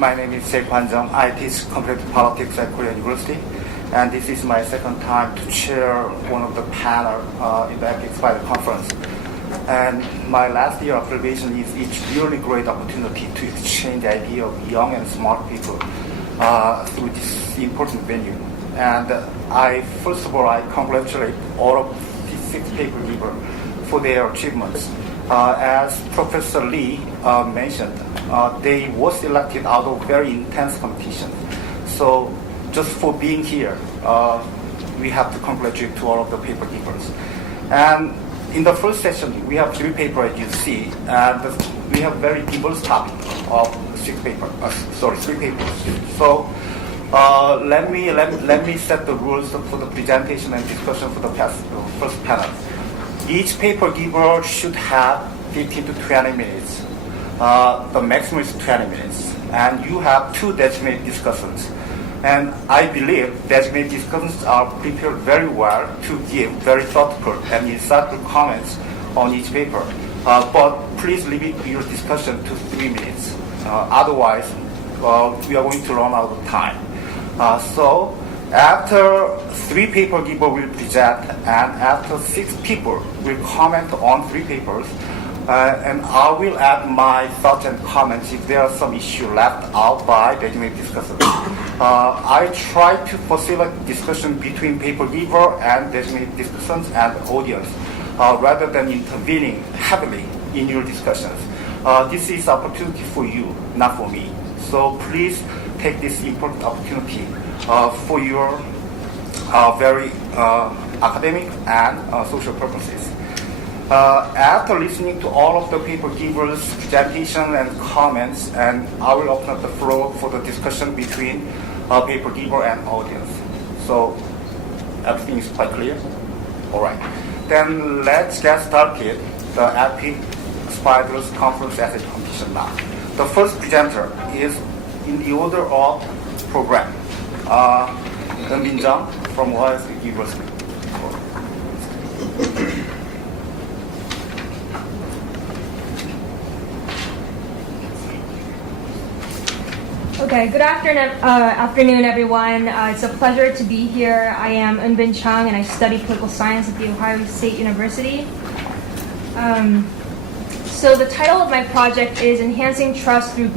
My name is Jae Kwan-jung. I teach comparative politics at Korea University, and this is my second time to chair one of the panel in the EPIK Conference. And my last year observation is it's really great opportunity to exchange the idea of young and smart people through this important venue. And first of all, I congratulate all of these 6 paper givers for their achievements. As Professor Lee mentioned, they were selected out of very intense competition. So just for being here, we have to congratulate to all of the paper givers. And in the first session, we have 3 papers, as you see, and we have very diverse topic of 3 papers. So let me set the rules for the presentation and discussion for the first panel. Each paper giver should have 15 to 20 minutes. The maximum is 20 minutes. And you have 2 designated discussants. And I believe designated discussants are prepared very well to give very thoughtful and insightful comments on each paper. But please limit your discussion to 3 minutes. Otherwise, we are going to run out of time. So after 3 paper givers will present, and after 6 people will comment on 3 papers, and I will add my thoughts and comments if there are some issue left out by designated discussants. I try to facilitate discussion between paper giver and designated discussants and audience, rather than intervening heavily in your discussions. This is opportunity for you, not for me. So please take this important opportunity for your very academic and social purposes. After listening to all of the paper givers' presentation and comments, and I will open up the floor for the discussion between paper giver and audience. So everything is quite clear? All right. Then let's get started the EPIK Spiders Conference Essay Competition now. The first presenter is in the order of program. Eun-bin Jung from Ohio University. Okay, good afternoon, everyone. It's a pleasure to be here. I am Eun-bin Jung, and I study political science at the Ohio State University. So the title of my project is Enhancing Trust through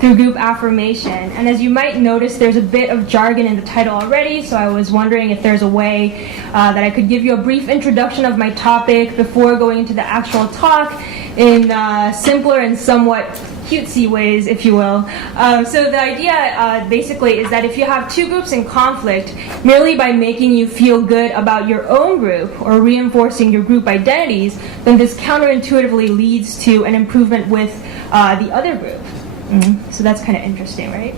Group-Affirmation. And as you might notice, there's a bit of jargon in the title already, so I was wondering if there's a way that I could give you a brief introduction of my topic before going into the actual talk in simpler and somewhat cutesy ways, if you will. So the idea basically is that if you have 2 groups in conflict, merely by making you feel good about your own group or reinforcing your group identities, then this counterintuitively leads to an improvement with the other group. So that's kind of interesting, right?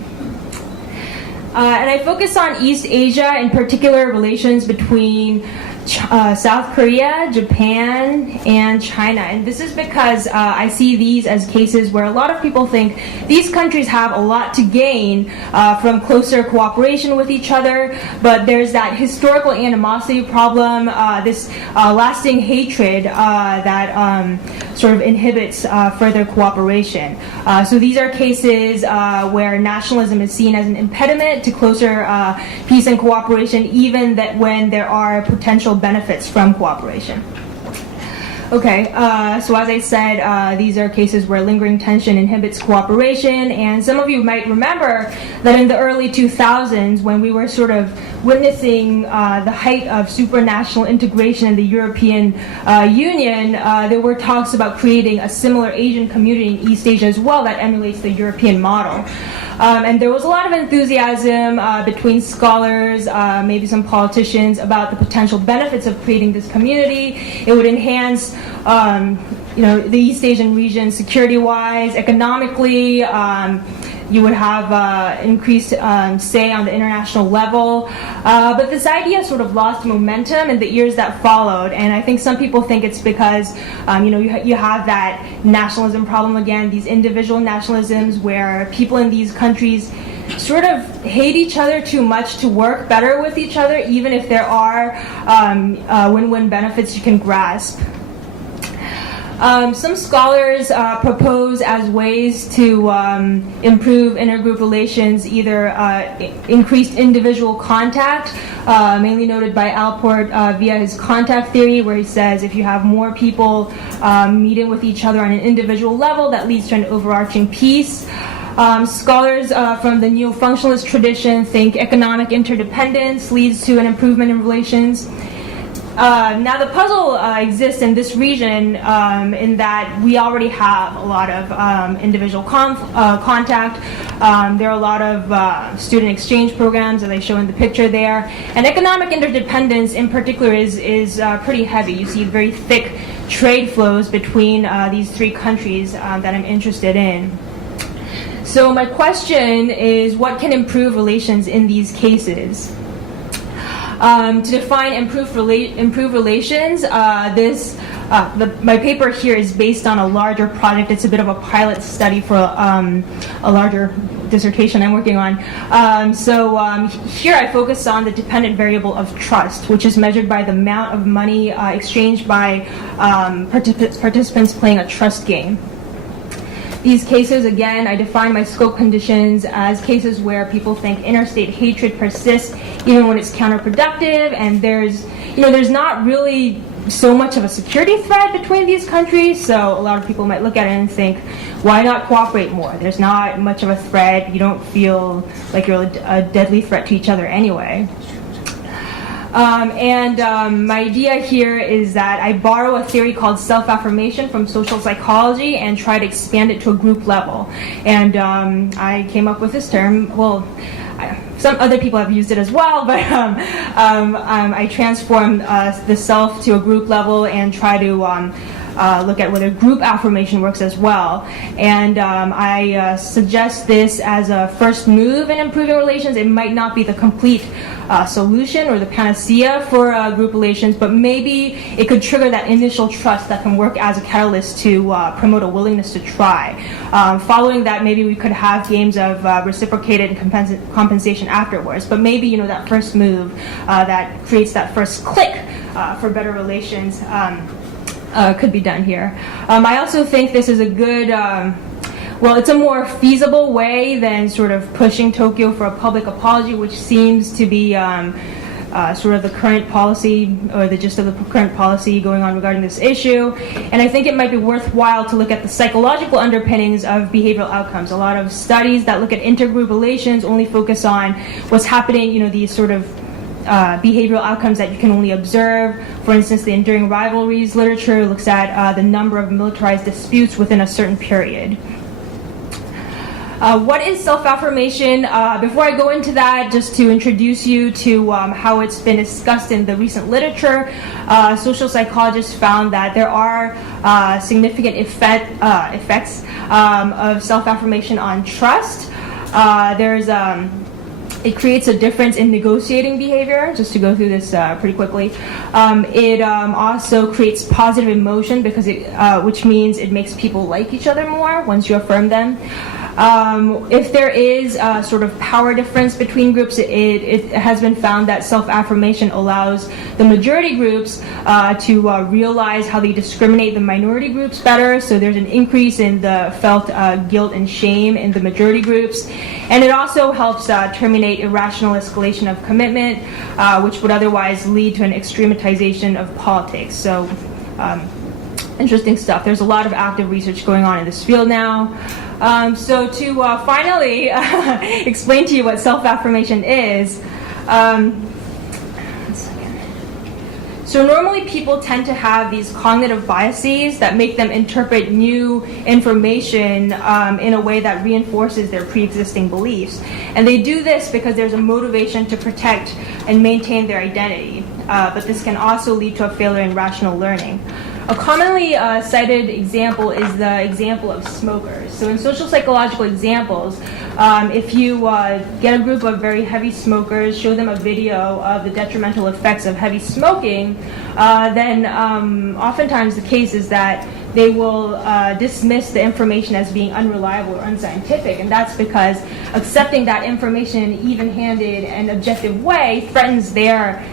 And I focus on East Asia, in particular relations between South Korea, Japan, and China. And this is because I see these as cases where a lot of people think these countries have a lot to gain from closer cooperation with each other, but there's that historical animosity problem, this lasting hatred that sort of inhibits further cooperation. So these are cases where nationalism is seen as an impediment to closer peace and cooperation, even that when there are potential benefits from cooperation. Okay, so as I said, these are cases where lingering tension inhibits cooperation, and some of you might remember that in the early 2000s, when we were sort of witnessing the height of supranational integration in the European Union, there were talks about creating a similar Asian community in East Asia as well that emulates the European model. And there was a lot of enthusiasm between scholars, maybe some politicians, about the potential benefits of creating this community. It would enhance the East Asian region security-wise, economically. You would have increased say on the international level. But this idea sort of lost momentum in the years that followed. And I think some people think it's because, you have that nationalism problem again, these individual nationalisms where people in these countries sort of hate each other too much to work better with each other, even if there are win-win benefits you can grasp. Some scholars propose as ways to improve intergroup relations either increased individual contact, mainly noted by Alport via his contact theory, where he says if you have more people meeting with each other on an individual level, that leads to an overarching peace. Scholars from the neo-functionalist tradition think economic interdependence leads to an improvement in relations. Now the puzzle exists in this region in that we already have a lot of individual contact. There are a lot of student exchange programs, as I show in the picture there. And economic interdependence in particular is pretty heavy. You see very thick trade flows between these three countries that I'm interested in. So my question is, what can improve relations in these cases? To define improve relations, my paper here is based on a larger project. It's a bit of a pilot study for a larger dissertation I'm working on. Here I focus on the dependent variable of trust, which is measured by the amount of money exchanged by participants playing a trust game. These cases, again, I define my scope conditions as cases where people think interstate hatred persists even when it's counterproductive, and there's not really so much of a security threat between these countries, so a lot of people might look at it and think, why not cooperate more? There's not much of a threat. You don't feel like you're a deadly threat to each other anyway. My idea here is that I borrow a theory called self-affirmation from social psychology and try to expand it to a group level. And I came up with this term. Well, some other people have used it as well, but I transform the self to a group level and try to look at whether group affirmation works as well. And I suggest this as a first move in improving relations. It might not be the complete solution or the panacea for group relations, but maybe it could trigger that initial trust that can work as a catalyst to promote a willingness to try. Following that, maybe we could have games of reciprocated compensation afterwards, but maybe that first move that creates that first click for better relations could be done here. I also think this is a good, it's a more feasible way than sort of pushing Tokyo for a public apology, which seems to be sort of the current policy, or the gist of the current policy going on regarding this issue. And I think it might be worthwhile to look at the psychological underpinnings of behavioral outcomes. A lot of studies that look at intergroup relations only focus on what's happening, these sort of behavioral outcomes that you can only observe. For instance, the enduring rivalries literature looks at the number of militarized disputes within a certain period. What is self-affirmation? Before I go into that, just to introduce you to how it's been discussed in the recent literature, social psychologists found that there are significant effects of self-affirmation on trust. It creates a difference in negotiating behavior, just to go through this pretty quickly. It also creates positive emotion, because which means it makes people like each other more once you affirm them. If there is a sort of power difference between groups, it has been found that self-affirmation allows the majority groups to realize how they discriminate the minority groups better. So there's an increase in the felt guilt and shame in the majority groups. And it also helps terminate irrational escalation of commitment, which would otherwise lead to an extrematization of politics. So interesting stuff. There's a lot of active research going on in this field now. So to finally explain to you what self-affirmation is, so normally people tend to have these cognitive biases that make them interpret new information in a way that reinforces their pre-existing beliefs. And they do this because there's a motivation to protect and maintain their identity. But this can also lead to a failure in rational learning. A commonly cited example is the example of smokers. So in social psychological examples, if you get a group of very heavy smokers, show them a video of the detrimental effects of heavy smoking, then oftentimes the case is that they will dismiss the information as being unreliable or unscientific, and that's because accepting that information in an even-handed and objective way threatens their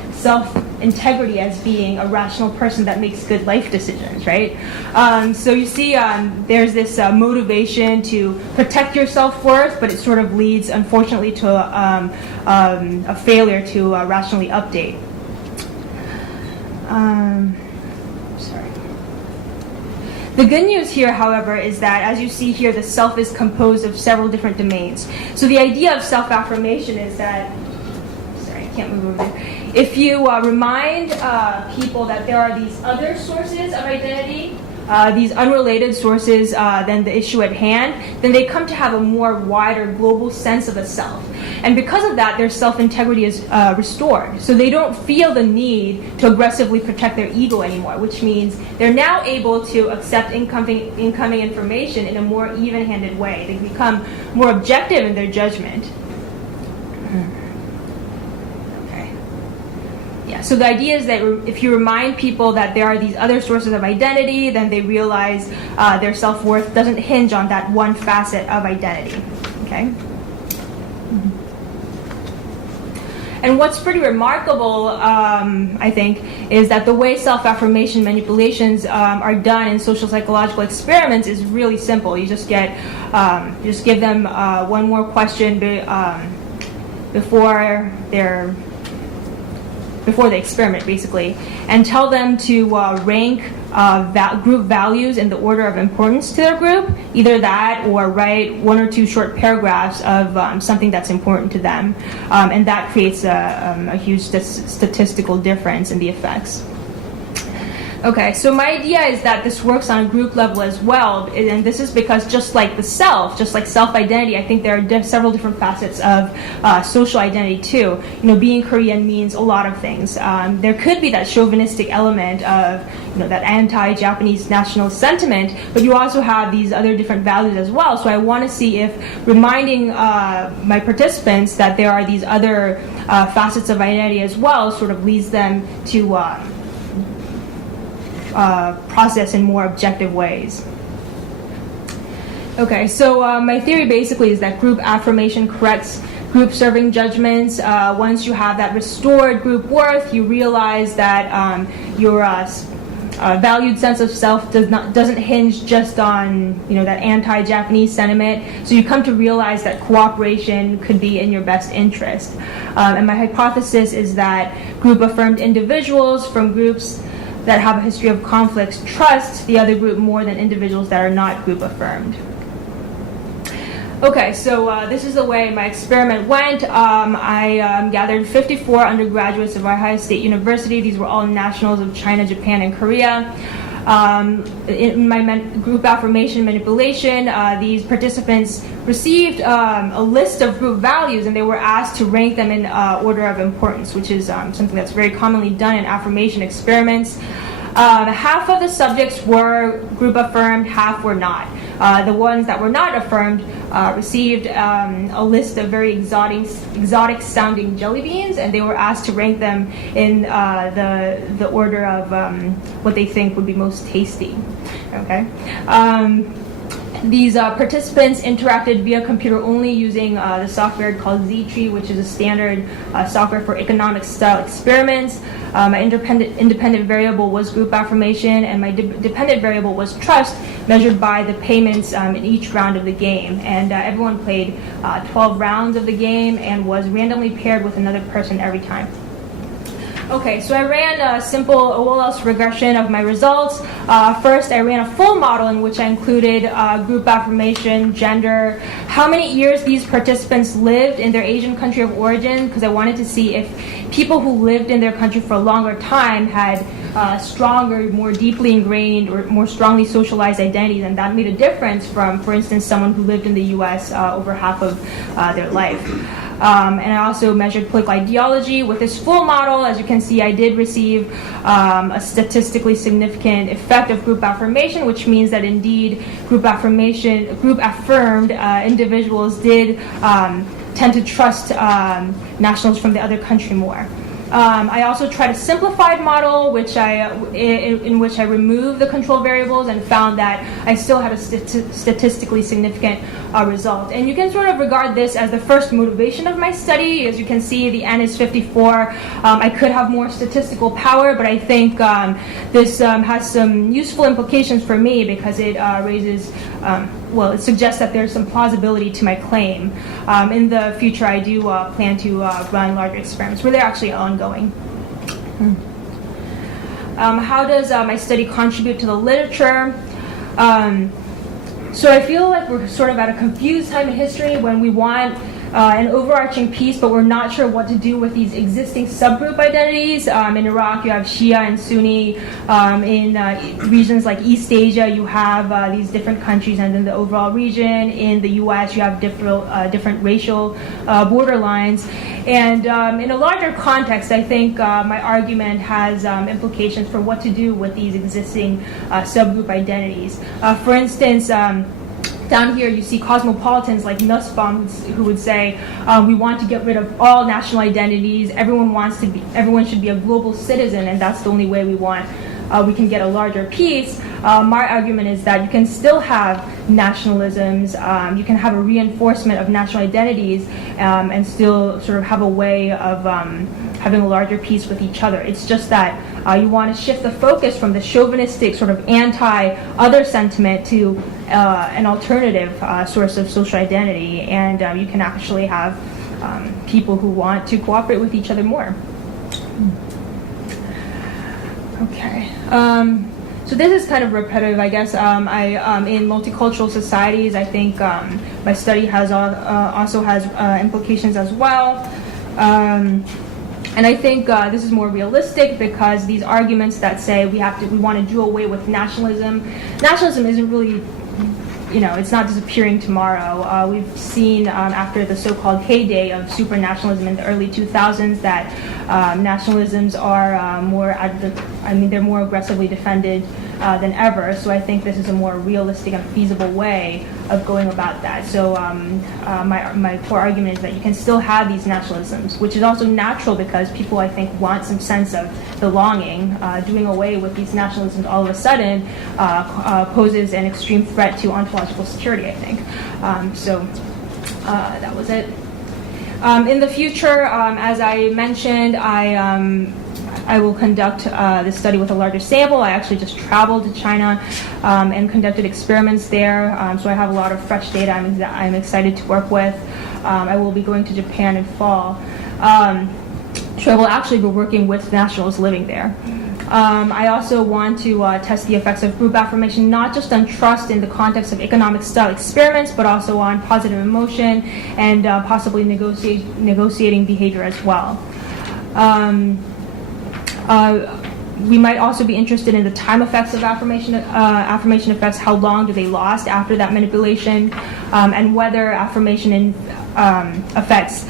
integrity as being a rational person that makes good life decisions, right? So you see there's this motivation to protect your self-worth, but it sort of leads, unfortunately, to a failure to rationally update. Sorry. The good news here, however, is that as you see here, the self is composed of several different domains. So the idea of self-affirmation is that, sorry, I can't move over there. If you remind people that there are these other sources of identity, these unrelated sources than the issue at hand, then they come to have a more wider global sense of a self. And because of that, their self-integrity is restored. So they don't feel the need to aggressively protect their ego anymore, which means they're now able to accept incoming information in a more even-handed way. They become more objective in their judgment. Yeah, so the idea is that if you remind people that there are these other sources of identity, then they realize their self-worth doesn't hinge on that one facet of identity. Okay? And what's pretty remarkable, I think, is that the way self-affirmation manipulations are done in social psychological experiments is really simple. You just give them one more question before the experiment, basically, and tell them to rank group values in the order of importance to their group, either that or write one or two short paragraphs of something that's important to them, and that creates a huge statistical difference in the effects. Okay, so my idea is that this works on a group level as well, and this is because just like self-identity, I think there are several different facets of social identity too. Being Korean means a lot of things. There could be that chauvinistic element of that anti-Japanese national sentiment, but you also have these other different values as well. So I want to see if reminding my participants that there are these other facets of identity as well sort of leads them to process in more objective ways. Okay, so my theory basically is that group affirmation corrects group serving judgments. Once you have that restored group worth, you realize that your valued sense of self doesn't hinge just on that anti-Japanese sentiment. So you come to realize that cooperation could be in your best interest. And my hypothesis is that group affirmed individuals from groups that have a history of conflicts trust the other group more than individuals that are not group affirmed. Okay, so this is the way my experiment went. I gathered 54 undergraduates of Ohio State University. These were all nationals of China, Japan, and Korea. In my group affirmation manipulation, these participants received a list of group values, and they were asked to rank them in order of importance, which is something that's very commonly done in affirmation experiments. Half of the subjects were group affirmed, half were not. The ones that were not affirmed received a list of very exotic sounding jelly beans, and they were asked to rank them in the order of what they think would be most tasty. Okay. These participants interacted via computer only using the software called Z-Tree, which is a standard software for economic style experiments. My independent variable was group affirmation, and my dependent variable was trust, measured by the payments in each round of the game. And everyone played 12 rounds of the game and was randomly paired with another person every time. Okay, so I ran a simple OLS regression of my results. First, I ran a full model in which I included group affirmation, gender, how many years these participants lived in their Asian country of origin, because I wanted to see if people who lived in their country for a longer time had stronger, more deeply ingrained, or more strongly socialized identities, and that made a difference from, for instance, someone who lived in the U.S. Over half of their life. And I also measured political ideology. With this full model, as you can see, I did receive a statistically significant effect of group affirmation, which means that indeed group affirmed individuals did tend to trust nationals from the other country more. I also tried a simplified model, in which I removed the control variables and found that I still had a statistically significant result. And you can sort of regard this as the first motivation of my study. As you can see, the N is 54. I could have more statistical power, but I think this has some useful implications for me because it raises, it suggests that there's some plausibility to my claim. In the future, I do plan to run larger experiments where they're actually ongoing. How does my study contribute to the literature? So I feel like we're sort of at a confused time in history when we want an overarching piece, but we're not sure what to do with these existing subgroup identities. In Iraq, you have Shia and Sunni. In regions like East Asia, you have these different countries, and then the overall region. In the U.S., you have different racial borderlines. And in a larger context, I think my argument has implications for what to do with these existing subgroup identities. For instance, down here you see cosmopolitans like Nussbaum who would say we want to get rid of all national identities. Everyone should be a global citizen, and that's the only way we can get a larger piece. My argument is that you can still have nationalisms, you can have a reinforcement of national identities, and still sort of have a way of having a larger piece with each other. It's just that you want to shift the focus from the chauvinistic sort of anti-other sentiment to an alternative source of social identity, and you can actually have people who want to cooperate with each other more. Okay. So this is kind of repetitive, I guess. In multicultural societies, I think my study has also has implications as well. And I think this is more realistic because these arguments that say we want to do away with nationalism isn't really, it's not disappearing tomorrow. We've seen after the so-called heyday of supranationalism in the early 2000s that nationalisms are they're more aggressively defended than ever. So I think this is a more realistic and feasible way of going about that. So my core argument is that you can still have these nationalisms, which is also natural because people, I think, want some sense of belonging. Doing away with these nationalisms all of a sudden poses an extreme threat to ontological security, I think. That was it. In the future, as I mentioned, I will conduct this study with a larger sample. I actually just traveled to China and conducted experiments there, so I have a lot of fresh data I'm excited to work with. I will be going to Japan in fall. So I will actually be working with nationals living there. I also want to test the effects of group affirmation, not just on trust in the context of economic style experiments, but also on positive emotion and possibly negotiating behavior as well. We might also be interested in the time effects of affirmation effects. How long do they last after that manipulation, and whether affirmation affects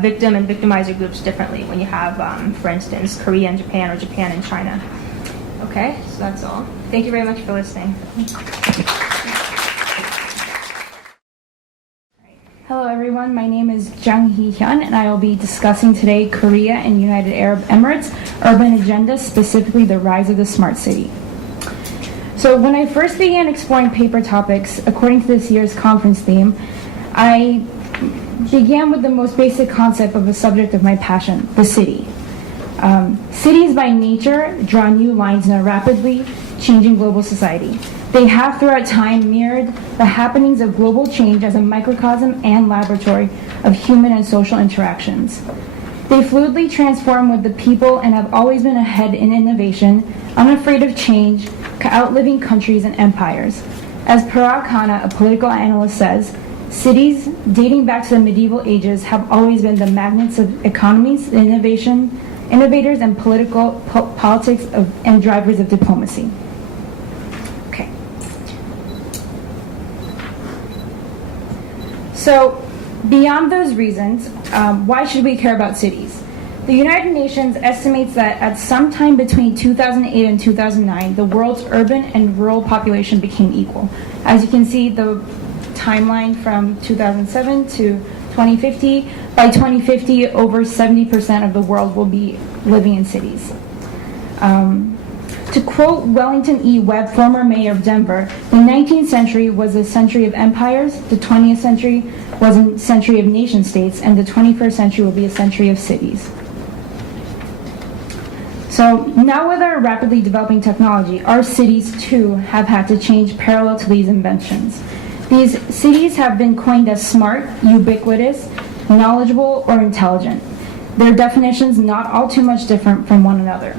victim and victimizer groups differently when you have, for instance, Korea and Japan or Japan and China. Okay, so that's all. Thank you very much for listening. Hello everyone, my name is Jung Hee Hyun and I will be discussing today Korea and United Arab Emirates urban agenda, specifically the rise of the smart city. So when I first began exploring paper topics according to this year's conference theme, I began with the most basic concept of the subject of my passion, the city. Cities by nature draw new lines in a rapidly changing global society. They have throughout time mirrored the happenings of global change as a microcosm and laboratory of human and social interactions. They fluidly transform with the people and have always been ahead in innovation, unafraid of change, outliving countries and empires. As Parag Khanna, a political analyst, says, cities dating back to the medieval ages have always been the magnets of economies, innovators, and politics and drivers of diplomacy. So, beyond those reasons, why should we care about cities? The United Nations estimates that at some time between 2008 and 2009, the world's urban and rural population became equal. As you can see, the timeline from 2007 to 2050, by 2050, over 70% of the world will be living in cities. To quote Wellington E. Webb, former mayor of Denver, the 19th century was a century of empires, the 20th century was a century of nation states, and the 21st century will be a century of cities. So now with our rapidly developing technology, our cities too have had to change parallel to these inventions. These cities have been coined as smart, ubiquitous, knowledgeable, or intelligent. Their definitions not all too much different from one another.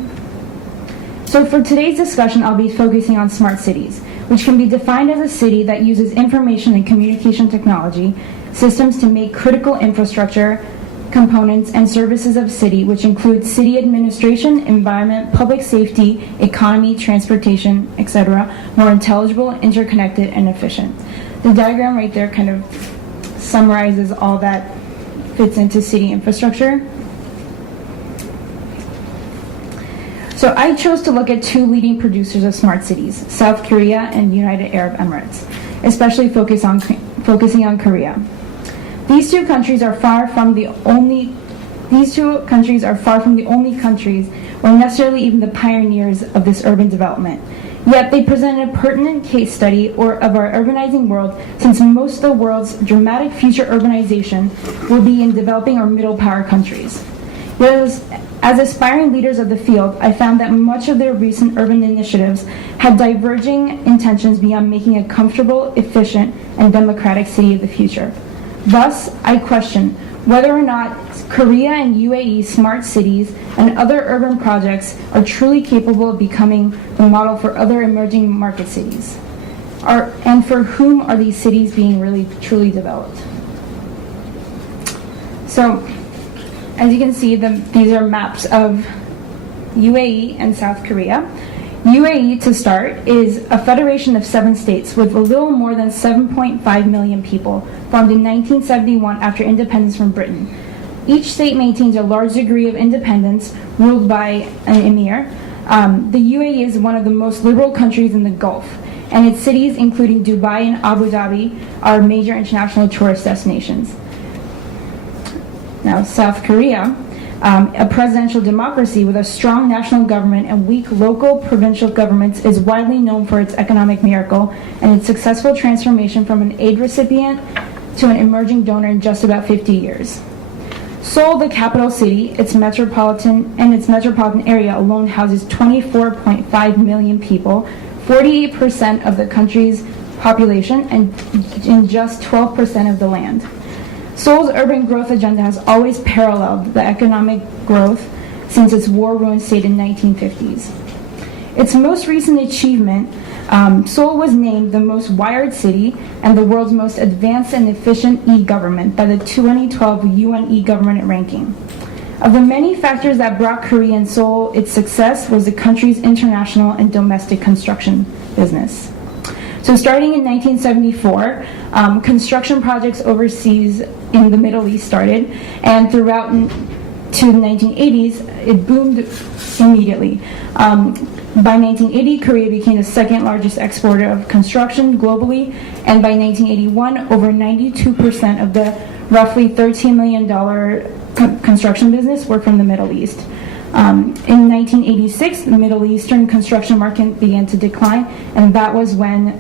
So for today's discussion, I'll be focusing on smart cities, which can be defined as a city that uses information and communication technology systems to make critical infrastructure, components, and services of city, which include city administration, environment, public safety, economy, transportation, etc., more intelligible, interconnected, and efficient. The diagram right there kind of summarizes all that fits into city infrastructure. So I chose to look at two leading producers of smart cities, South Korea and United Arab Emirates, especially focusing on Korea. These two countries are far from the only countries or necessarily even the pioneers of this urban development. Yet they present a pertinent case study of our urbanizing world, since most of the world's dramatic future urbanization will be in developing or middle power countries. Yet as aspiring leaders of the field, I found that much of their recent urban initiatives had diverging intentions beyond making a comfortable, efficient, and democratic city of the future. Thus, I question whether or not Korea and UAE smart cities and other urban projects are truly capable of becoming the model for other emerging market cities. And for whom are these cities being really truly developed? So, as you can see, these are maps of UAE and South Korea. UAE, to start, is a federation of 7 states with a little more than 7.5 million people, formed in 1971 after independence from Britain. Each state maintains a large degree of independence, ruled by an emir. The UAE is one of the most liberal countries in the Gulf, and its cities, including Dubai and Abu Dhabi, are major international tourist destinations. Now, South Korea, a presidential democracy with a strong national government and weak local provincial governments, is widely known for its economic miracle and its successful transformation from an aid recipient to an emerging donor in just about 50 years. Seoul, the capital city, its metropolitan area alone houses 24.5 million people, 48% of the country's population, and in just 12% of the land. Seoul's urban growth agenda has always paralleled the economic growth since its war-ruined state in the 1950s. Its most recent achievement, Seoul was named the most wired city and the world's most advanced and efficient e-government by the 2012 UN e-government ranking. Of the many factors that brought Korea and Seoul its success was the country's international and domestic construction business. So starting in 1974, construction projects overseas in the Middle East started, and throughout to the 1980s, it boomed immediately. By 1980, Korea became the second largest exporter of construction globally, and by 1981, over 92% of the roughly $13 million construction business were from the Middle East. In 1986, the Middle Eastern construction market began to decline, and that was when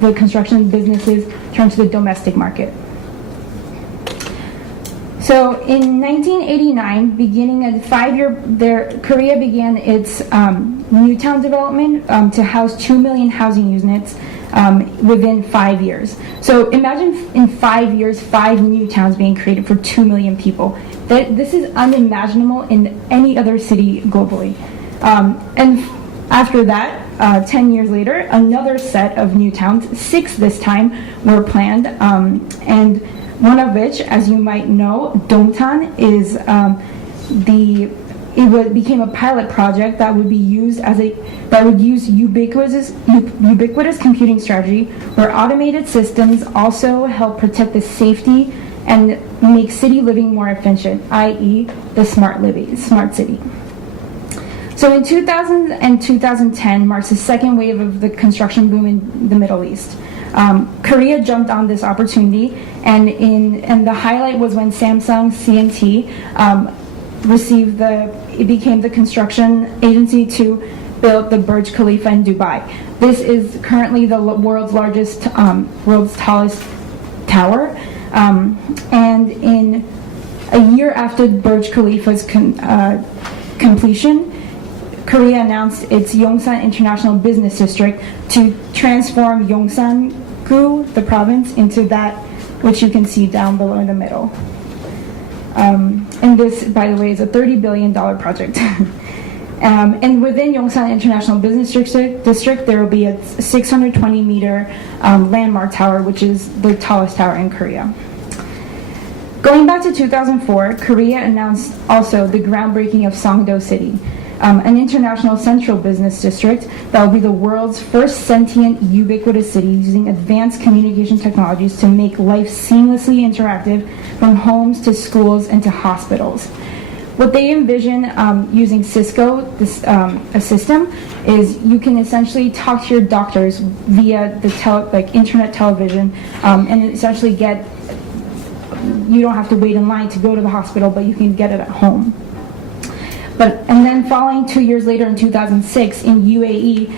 the construction businesses turned to the domestic market. So in 1989, beginning a 5-year, Korea began its new town development to house 2 million housing units within 5 years. So imagine in 5 years, 5 new towns being created for 2 million people. This is unimaginable in any other city globally. And after that, 10 years later, another set of new towns, 6 this time, were planned, and one of which, as you might know, Dongtan, is became a pilot project that would be used that would use ubiquitous computing strategy, where automated systems also help protect the safety and make city living more efficient, i.e., the smart city. So in 2000 and 2010 marks the second wave of the construction boom in the Middle East. Korea jumped on this opportunity, and the highlight was when Samsung C&T it became the construction agency to build the Burj Khalifa in Dubai. This is currently the world's tallest tower, and in a year after Burj Khalifa's completion, Korea announced its Yongsan International Business District to transform Yongsan-gu, the province, into that which you can see down below in the middle. And this, by the way, is a $30 billion project. And within Yongsan International Business District, there will be a 620-meter landmark tower, which is the tallest tower in Korea. Going back to 2004, Korea announced also the groundbreaking of Songdo City, an international central business district that will be the world's first sentient, ubiquitous city using advanced communication technologies to make life seamlessly interactive from homes to schools and to hospitals. What they envision using Cisco, a system, is you can essentially talk to your doctors via the internet television, and essentially you don't have to wait in line to go to the hospital, but you can get it at home. And then following 2 years later in 2006 in UAE,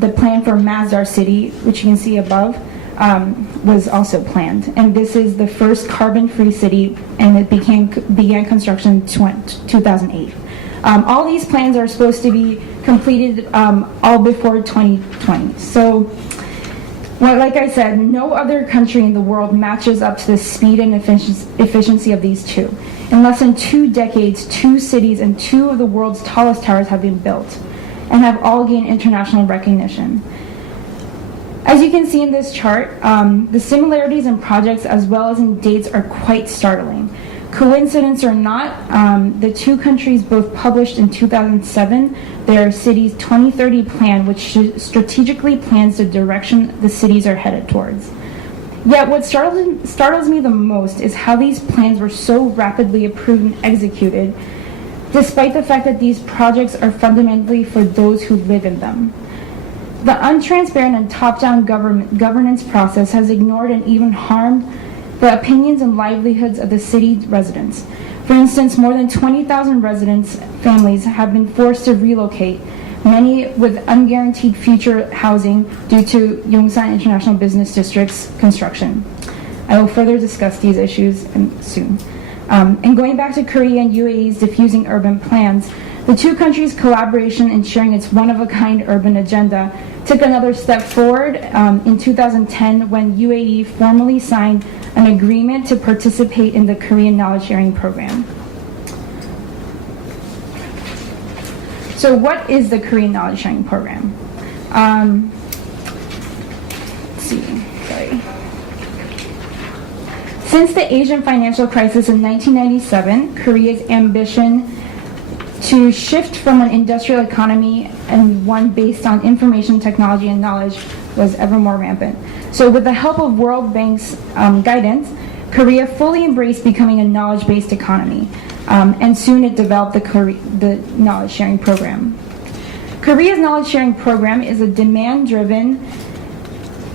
the plan for Masdar City, which you can see above, was also planned. And this is the first carbon-free city, and it began construction in 2008. All these plans are supposed to be completed all before 2020. So, like I said, no other country in the world matches up to the speed and efficiency of these two. In less than 2 decades, 2 cities and 2 of the world's tallest towers have been built and have all gained international recognition. As you can see in this chart, the similarities in projects as well as in dates are quite startling. Coincidence or not, the 2 countries both published in 2007 their city's 2030 plan, which strategically plans the direction the cities are headed towards. Yet what startles me the most is how these plans were so rapidly approved and executed, despite the fact that these projects are fundamentally for those who live in them. The untransparent and top-down governance process has ignored and even harmed the opinions and livelihoods of the city residents. For instance, more than 20,000 families have been forced to relocate, many with unguaranteed future housing due to Yongsan International Business District's construction. I will further discuss these issues soon. And going back to Korea and UAE's diffusing urban plans, the 2 countries' collaboration in sharing its one-of-a-kind urban agenda took another step forward in 2010 when UAE formally signed an agreement to participate in the Korean Knowledge Sharing Program. So what is the Korean Knowledge Sharing Program? Let's see, sorry. Since the Asian financial crisis in 1997, Korea's ambition to shift from an industrial economy and one based on information technology and knowledge was ever more rampant. So with the help of World Bank's guidance, Korea fully embraced becoming a knowledge-based economy, and soon it developed the knowledge sharing program. Korea's knowledge sharing program is a demand-driven,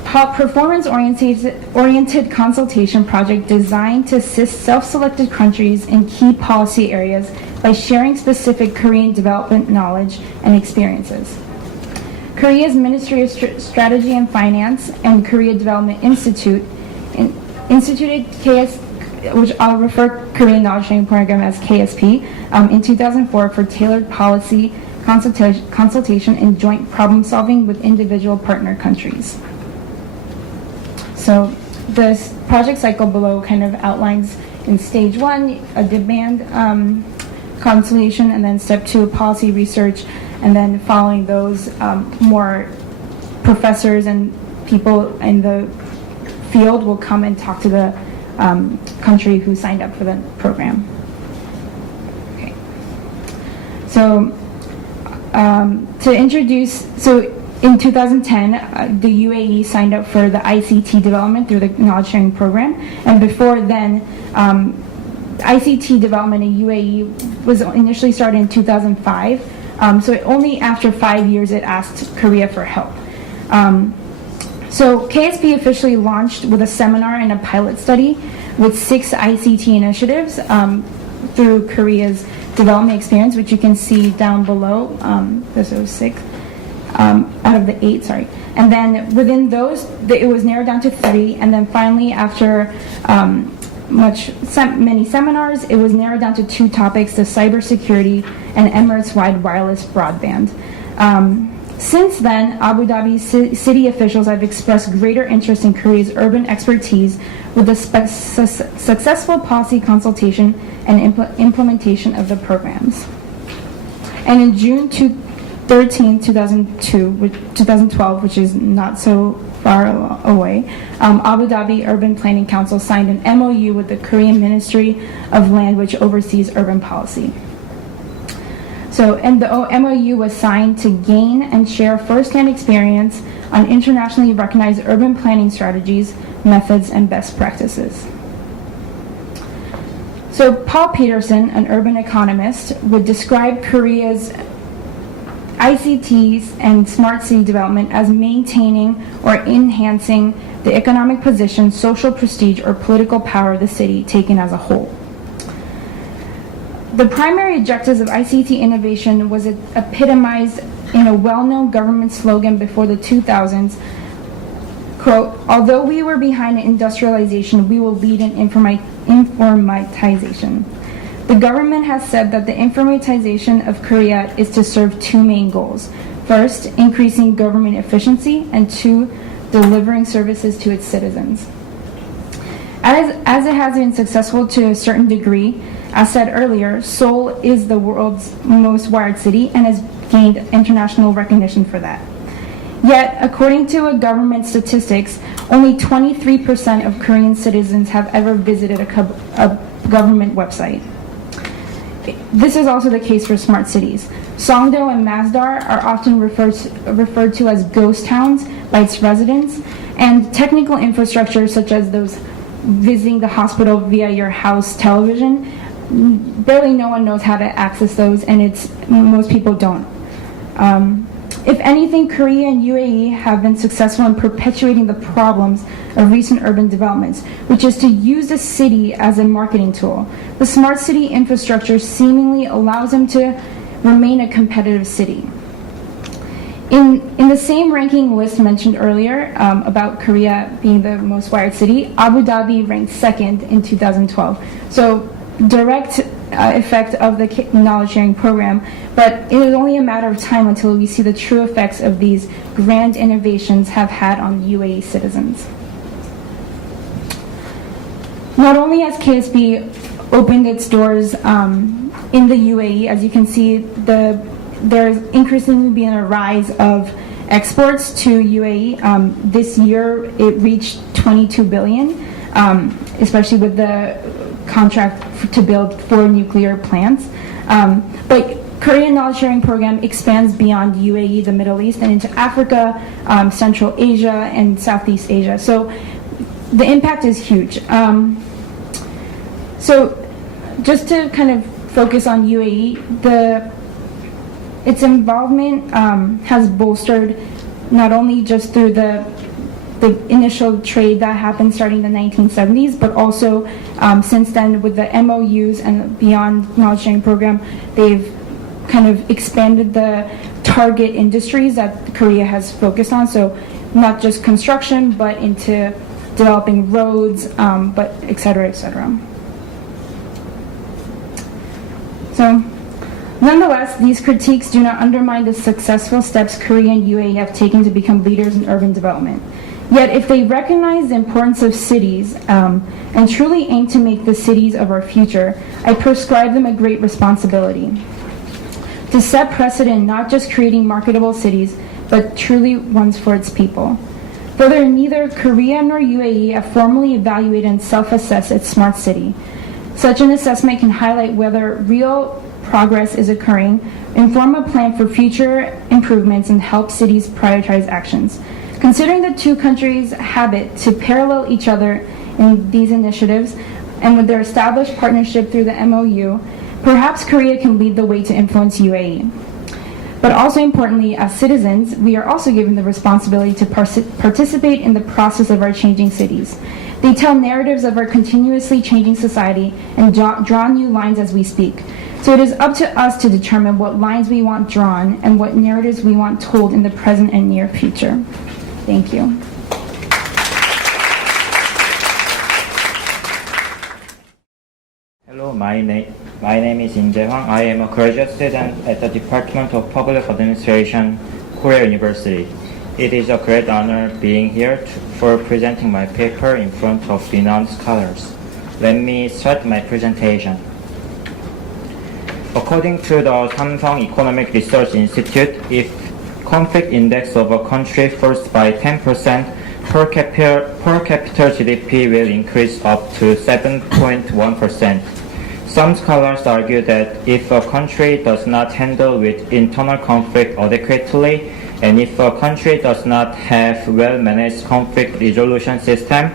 performance-oriented consultation project designed to assist self-selected countries in key policy areas by sharing specific Korean development knowledge and experiences. Korea's Ministry of Strategy and Finance and Korea Development Institute instituted which I'll refer Korean Knowledge Sharing Program as KSP, in 2004 for tailored policy consultation and joint problem solving with individual partner countries. So this project cycle below kind of outlines in stage 1 a demand consultation, and then step 2 policy research, and then following those more professors and people in the field will come and talk to the country who signed up for the program. Okay. So in 2010, the UAE signed up for the ICT development through the knowledge sharing program, and before then, ICT development in UAE was initially started in 2005. So only after 5 years it asked Korea for help. So KSP officially launched with a seminar and a pilot study with 6 ICT initiatives through Korea's development experience, which you can see down below. This was 6 out of the 8, sorry. And then within those, it was narrowed down to 3. And then finally, after many seminars, it was narrowed down to 2 topics: the cybersecurity and Emirates-wide wireless broadband. Since then, Abu Dhabi city officials have expressed greater interest in Korea's urban expertise with the successful policy consultation and implementation of the programs. And in June 13, 2012, which is not so far away, Abu Dhabi Urban Planning Council signed an MOU with the Korean Ministry of Land, which oversees urban policy. So, and the MOU was signed to gain and share first-hand experience on internationally recognized urban planning strategies, methods, and best practices. So Paul Peterson, an urban economist, would describe Korea's ICTs and smart city development as maintaining or enhancing the economic position, social prestige, or political power of the city taken as a whole. The primary objectives of ICT innovation was epitomized in a well-known government slogan before the 2000s, quote, "Although we were behind in industrialization, we will lead in informatization." The government has said that the informatization of Korea is to serve 2 main goals. First, increasing government efficiency, and 2, delivering services to its citizens. As it has been successful to a certain degree, as said earlier, Seoul is the world's most wired city and has gained international recognition for that. Yet, according to a government statistics, only 23% of Korean citizens have ever visited a government website. This is also the case for smart cities. Songdo and Masdar are often referred to as ghost towns by its residents, and technical infrastructure such as those visiting the hospital via your house television, barely no one knows how to access those, and most people don't. If anything, Korea and UAE have been successful in perpetuating the problems of recent urban developments, which is to use the city as a marketing tool. The smart city infrastructure seemingly allows them to remain a competitive city. In the same ranking list mentioned earlier about Korea being the most wired city, Abu Dhabi ranked 2nd in 2012. So direct effect of the knowledge sharing program, but it is only a matter of time until we see the true effects of these grand innovations have had on UAE citizens. Not only has KSB opened its doors in the UAE, as you can see, there's increasingly been a rise of exports to UAE. This year it reached 22 billion, especially with the contract to build 4 nuclear plants. But Korean knowledge sharing program expands beyond UAE, the Middle East, and into Africa, Central Asia, and Southeast Asia. So the impact is huge. So just to kind of focus on UAE, its involvement has bolstered not only just through the initial trade that happened starting in the 1970s, but also since then with the MOUs and beyond knowledge sharing program, they've kind of expanded the target industries that Korea has focused on. So not just construction, but into developing roads, but et cetera, et cetera. So nonetheless, these critiques do not undermine the successful steps Korea and UAE have taken to become leaders in urban development. Yet if they recognize the importance of cities and truly aim to make the cities of our future, I prescribe them a great responsibility to set precedent, not just creating marketable cities, but truly ones for its people. Further, neither Korea nor UAE have formally evaluated and self-assessed its smart city. Such an assessment can highlight whether real progress is occurring, inform a plan for future improvements, and help cities prioritize actions. Considering the 2 countries' habit to parallel each other in these initiatives, and with their established partnership through the MOU, perhaps Korea can lead the way to influence UAE. But also importantly, as citizens, we are also given the responsibility to participate in the process of our changing cities. They tell narratives of our continuously changing society and draw new lines as we speak. So it is up to us to determine what lines we want drawn and what narratives we want told in the present and near future. Thank you. Hello, my name is In Jae-hwang. I am a graduate student at the Department of Public Administration, Korea University. It is a great honor being here for presenting my paper in front of renowned scholars. Let me start my presentation. According to the Samsung Economic Research Institute, if conflict index of a country falls by 10%, per capita GDP will increase up to 7.1%. Some scholars argue that if a country does not handle with internal conflict adequately, and if a country does not have well-managed conflict resolution system,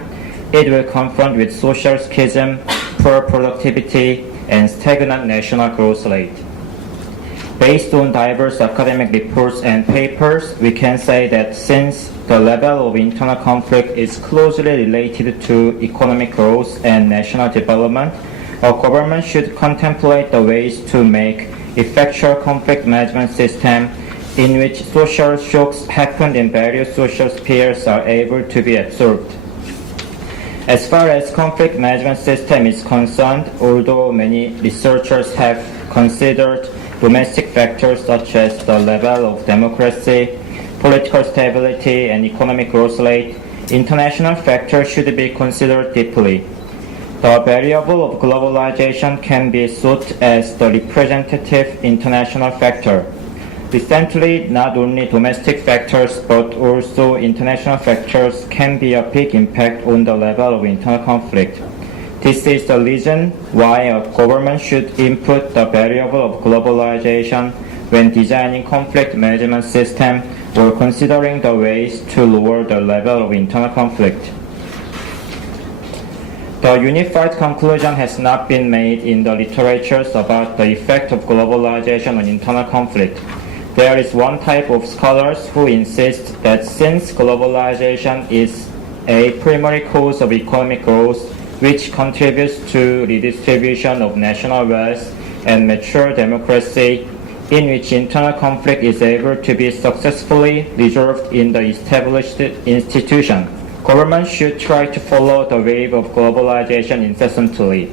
it will confront with social schism, poor productivity, and stagnant national growth rate. Based on diverse academic reports and papers, we can say that since the level of internal conflict is closely related to economic growth and national development, a government should contemplate the ways to make effectual conflict management system in which social shocks happened in various social spheres are able to be absorbed. As far as conflict management system is concerned, although many researchers have considered domestic factors such as the level of democracy, political stability, and economic growth rate, international factors should be considered deeply. The variable of globalization can be sought as the representative international factor. Recently, not only domestic factors but also international factors can be a big impact on the level of internal conflict. This is the reason why a government should input the variable of globalization when designing conflict management system or considering the ways to lower the level of internal conflict. The unified conclusion has not been made in the literatures about the effect of globalization on internal conflict. There is one type of scholars who insist that since globalization is a primary cause of economic growth, which contributes to redistribution of national wealth and mature democracy, in which internal conflict is able to be successfully resolved in the established institution, government should try to follow the wave of globalization incessantly.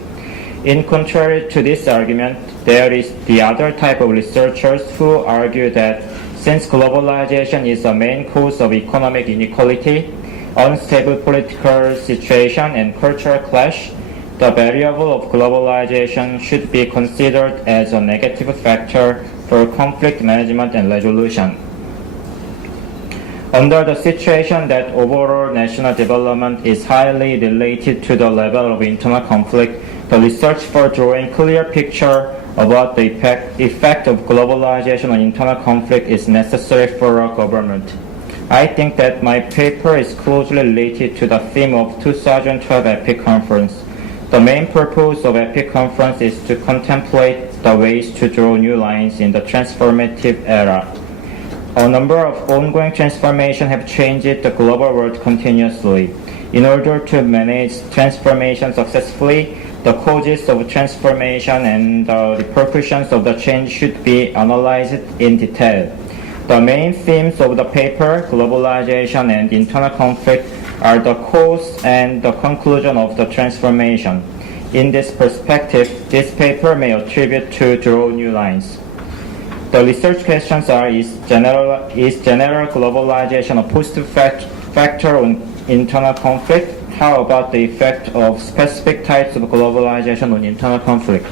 In contrary to this argument, there is the other type of researchers who argue that since globalization is the main cause of economic inequality, unstable political situation, and cultural clash, the variable of globalization should be considered as a negative factor for conflict management and resolution. Under the situation that overall national development is highly related to the level of internal conflict, the research for drawing clear picture about the effect of globalization on internal conflict is necessary for a government. I think that my paper is closely related to the theme of 2012 EPIK Conference. The main purpose of EPIK Conference is to contemplate the ways to draw new lines in the transformative era. A number of ongoing transformations have changed the global world continuously. In order to manage transformation successfully, the causes of transformation and the repercussions of the change should be analyzed in detail. The main themes of the paper, globalization and internal conflict, are the cause and the conclusion of the transformation. In this perspective, this paper may attribute to draw new lines. The research questions are: is general globalization a positive factor on internal conflict? How about the effect of specific types of globalization on internal conflict?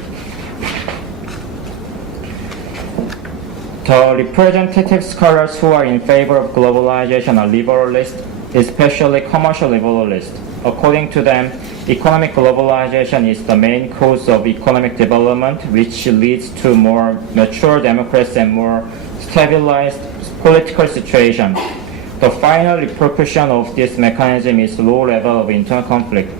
The representative scholars who are in favor of globalization are liberalists, especially commercial liberalists. According to them, economic globalization is the main cause of economic development, which leads to more mature democracy and more stabilized political situation. The final repercussion of this mechanism is low level of internal conflict.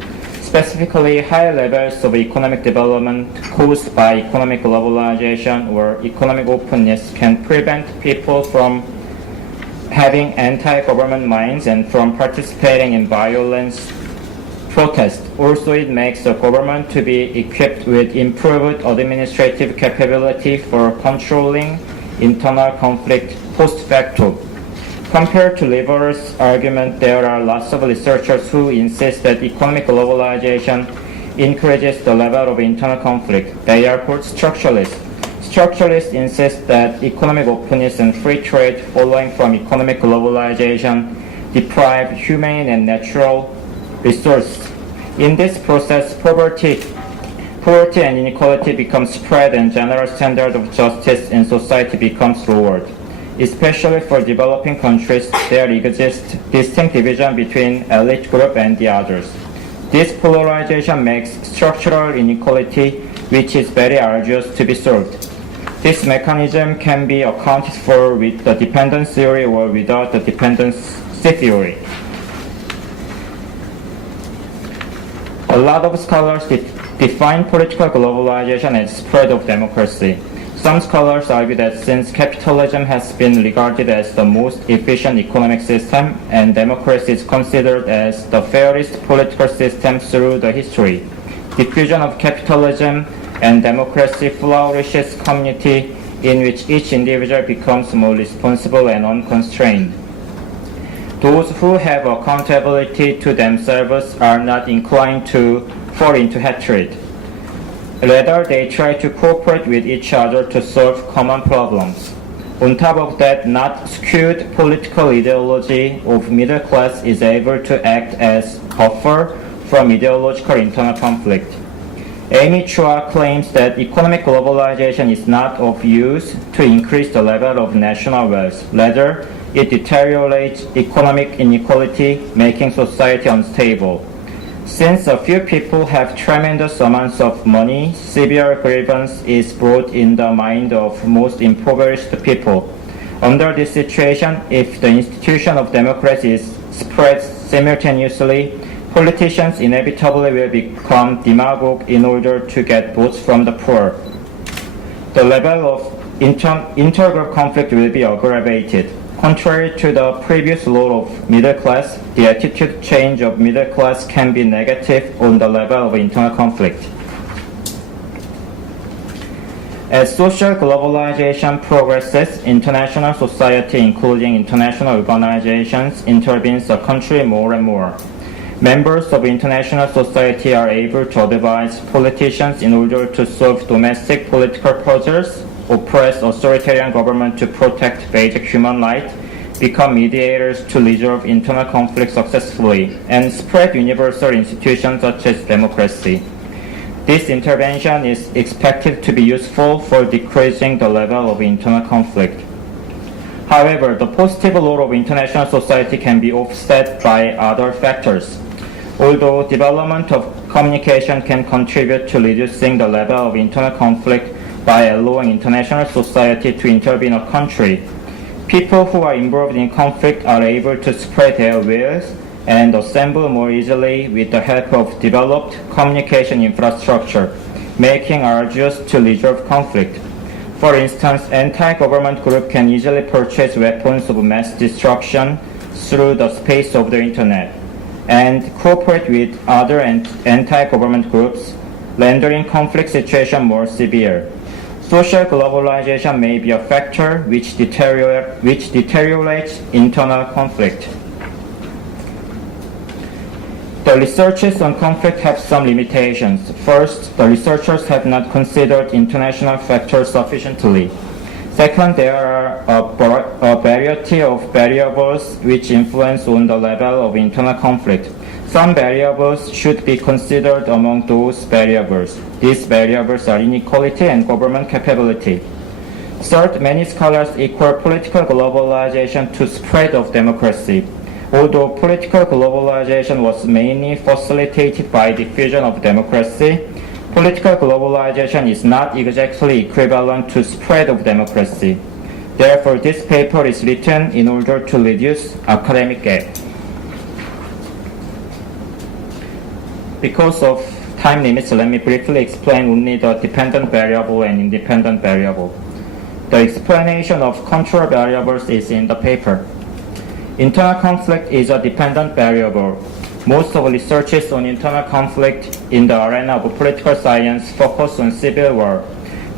specifically high levels of economic development caused by economic globalization or economic openness can prevent people from having anti-government minds and from participating in violence protest. Also, it makes the government to be equipped with improved administrative capability for controlling internal conflict post facto. Compared to liberals' argument, there are lots of researchers who insist that economic globalization increases the level of internal conflict. They are called structuralists. Structuralists insist that economic openness and free trade following from economic globalization deprive humane and natural resources. In this process, poverty and inequality become spread and general standard of justice in society becomes lowered. Especially for developing countries, there exists distinct division between elite group and the others. This polarization makes structural inequality, which is very arduous to be solved. This mechanism can be accounted for with the dependence theory or without the dependency theory. A lot of scholars define political globalization as spread of democracy. Some scholars argue that since capitalism has been regarded as the most efficient economic system and democracy is considered as the fairest political system through the history, diffusion of capitalism and democracy flourishes community in which each individual becomes more responsible and unconstrained. Those who have accountability to themselves are not inclined to fall into hatred. Rather, they try to cooperate with each other to solve common problems. On top of that, not skewed political ideology of middle class is able to act as buffer from ideological internal conflict. Amy Chua claims that economic globalization is not of use to increase the level of national wealth. Rather, it deteriorates economic inequality, making society unstable. Since a few people have tremendous amounts of money, severe grievance is brought in the mind of most impoverished people. Under this situation, if the institution of democracy is spread simultaneously, politicians inevitably will become demagogue in order to get votes from the poor. The level of intergroup conflict will be aggravated. Contrary to the previous law of middle class, the attitude change of middle class can be negative on the level of internal conflict. As social globalization progresses, international society, including international organizations, intervenes the country more and more. Members of international society are able to advise politicians in order to solve domestic political puzzles, oppress authoritarian government to protect basic human rights, become mediators to resolve internal conflict successfully, and spread universal institutions such as democracy. This intervention is expected to be useful for decreasing the level of internal conflict. However, the positive role of international society can be offset by other factors. Although development of communication can contribute to reducing the level of internal conflict by allowing international society to intervene in a country, people who are involved in conflict are able to spread their wealth and assemble more easily with the help of developed communication infrastructure, making arduous to resolve conflict. For instance, anti-government groups can easily purchase weapons of mass destruction through the space of the internet and cooperate with other anti-government groups, rendering conflict situation more severe. Social globalization may be a factor which deteriorates internal conflict. The researches on conflict have some limitations. First, the researchers have not considered international factors sufficiently. Second, there are a variety of variables which influence on the level of internal conflict. Some variables should be considered among those variables. These variables are inequality and government capability. Third, many scholars equate political globalization to spread of democracy. Although political globalization was mainly facilitated by diffusion of democracy, political globalization is not exactly equivalent to spread of democracy. Therefore, this paper is written in order to reduce academic gap. Because of time limits, let me briefly explain only the dependent variable and independent variable. The explanation of control variables is in the paper. Internal conflict is a dependent variable. Most of researches on internal conflict in the arena of political science focus on civil war.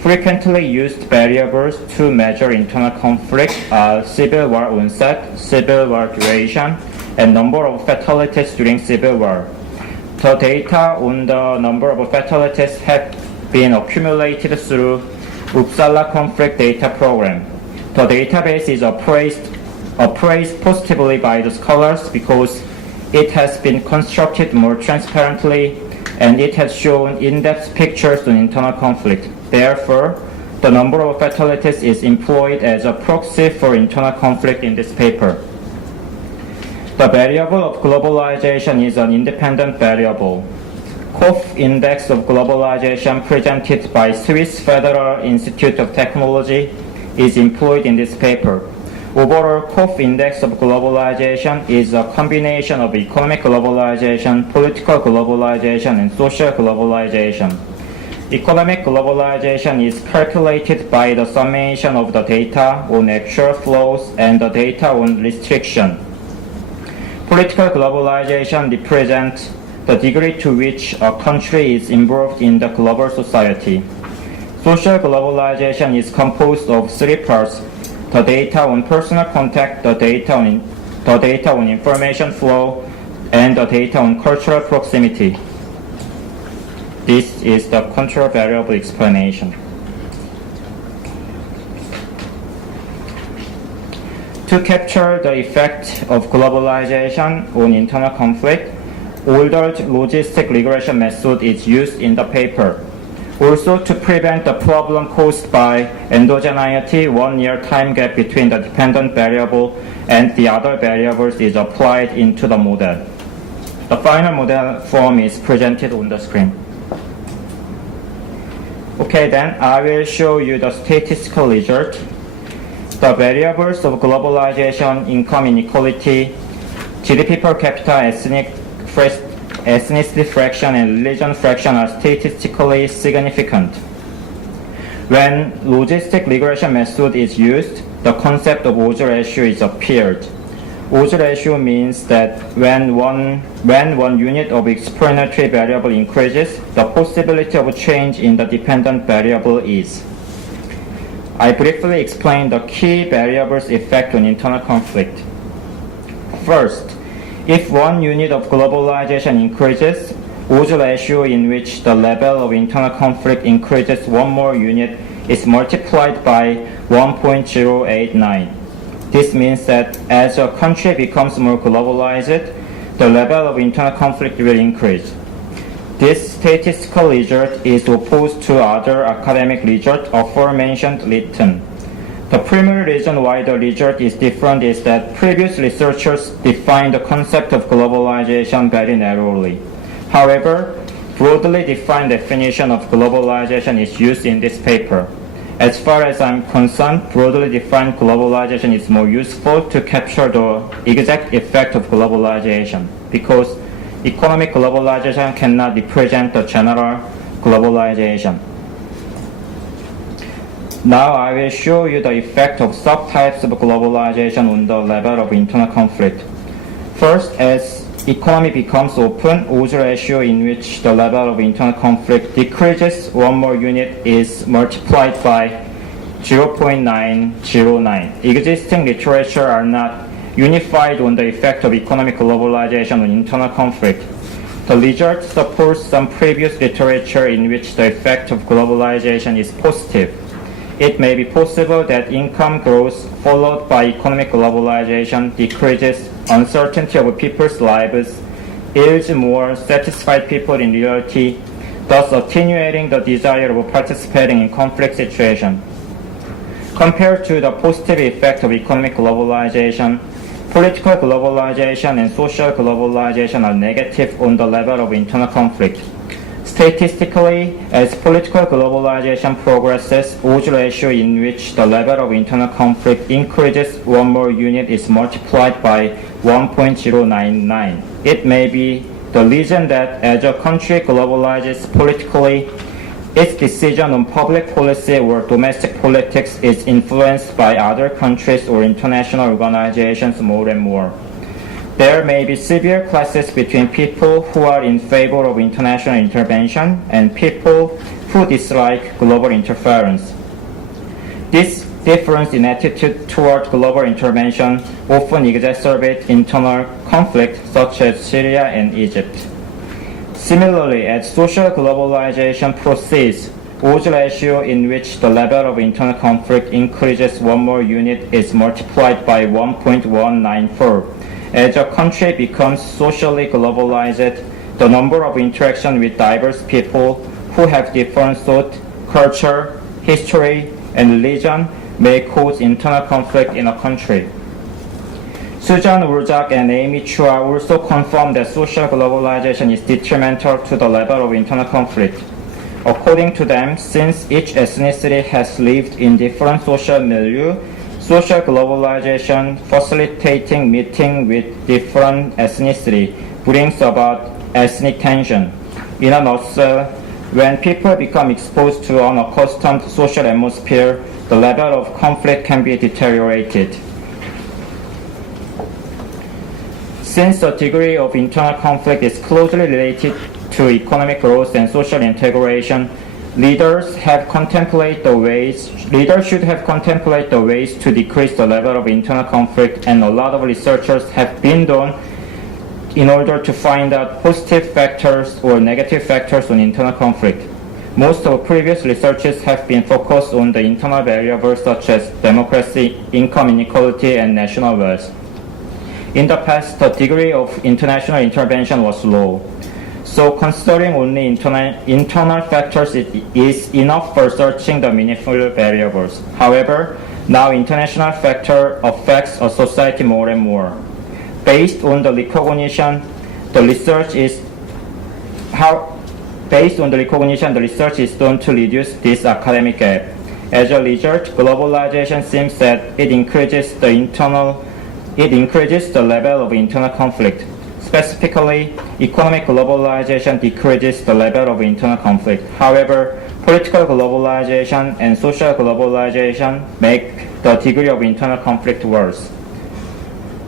Frequently used variables to measure internal conflict are civil war onset, civil war duration, and number of fatalities during civil war. The data on the number of fatalities have been accumulated through Uppsala Conflict Data Program. The database is appraised positively by the scholars because it has been constructed more transparently and it has shown in-depth pictures on internal conflict. Therefore, the number of fatalities is employed as a proxy for internal conflict in this paper. The variable of globalization is an independent variable. Kof Index of Globalization presented by Swiss Federal Institute of Technology is employed in this paper. Overall Kof Index of Globalization is a combination of economic globalization, political globalization, and social globalization. Economic globalization is calculated by the summation of the data on actual flows and the data on restriction. Political globalization represents the degree to which a country is involved in the global society. Social globalization is composed of three parts: the data on personal contact, the data on information flow, and the data on cultural proximity. This is the control variable explanation. To capture the effect of globalization on internal conflict, older logistic regression method is used in the paper. Also, to prevent the problem caused by endogeneity, 1 year time gap between the dependent variable and the other variables is applied into the model. The final model form is presented on the screen. Okay, then I will show you the statistical result. The variables of globalization, income inequality, GDP per capita, ethnicity fraction, and religion fraction are statistically significant. When logistic regression method is used, the concept of odds ratio is appeared. Odds ratio means that when one unit of explanatory variable increases, the possibility of change in the dependent variable is. I briefly explain the key variables' effect on internal conflict. First, if one unit of globalization increases, odds ratio in which the level of internal conflict increases one more unit is multiplied by 1.089. This means that as a country becomes more globalized, the level of internal conflict will increase. This statistical result is opposed to other academic results aforementioned written. The primary reason why the result is different is that previous researchers defined the concept of globalization very narrowly. However, broadly defined definition of globalization is used in this paper. As far as I'm concerned, broadly defined globalization is more useful to capture the exact effect of globalization because economic globalization cannot represent the general globalization. Now I will show you the effect of subtypes of globalization on the level of internal conflict. First, as economy becomes open, odds ratio in which the level of internal conflict decreases one more unit is multiplied by 0.909. Existing literature are not unified on the effect of economic globalization on internal conflict. The result supports some previous literature in which the effect of globalization is positive. It may be possible that income growth followed by economic globalization decreases uncertainty of people's lives, yields more satisfied people in reality, thus attenuating the desire of participating in conflict situation. Compared to the positive effect of economic globalization, political globalization and social globalization are negative on the level of internal conflict. Statistically, as political globalization progresses, odds ratio in which the level of internal conflict increases one more unit is multiplied by 1.099. It may be the reason that as a country globalizes politically, its decision on public policy or domestic politics is influenced by other countries or international organizations more and more. There may be severe clashes between people who are in favor of international intervention and people who dislike global interference. This difference in attitude toward global intervention often exacerbates internal conflict such as Syria and Egypt. Similarly, as social globalization proceeds, odds ratio in which the level of internal conflict increases one more unit is multiplied by 1.194. As a country becomes socially globalized, the number of interactions with diverse people who have different thought, culture, history, and religion may cause internal conflict in a country. Susan Wurzak and Amy Chua also confirm that social globalization is detrimental to the level of internal conflict. According to them, since each ethnicity has lived in different social milieu, social globalization facilitating meeting with different ethnicity brings about ethnic tension. In a nutshell, when people become exposed to unaccustomed social atmosphere, the level of conflict can be deteriorated. Since the degree of internal conflict is closely related to economic growth and social integration, leaders should have contemplated the ways to decrease the level of internal conflict, and a lot of researchers have been done in order to find out positive factors or negative factors on internal conflict. Most of previous researches have been focused on the internal variables such as democracy, income inequality, and national wealth. In the past, the degree of international intervention was low. So considering only internal factors is enough for searching the meaningful variables. However, now international factor affects a society more and more. Based on the recognition, the research is done to reduce this academic gap. As a result, globalization seems that it increases the level of internal conflict. Specifically, economic globalization decreases the level of internal conflict. However, political globalization and social globalization make the degree of internal conflict worse.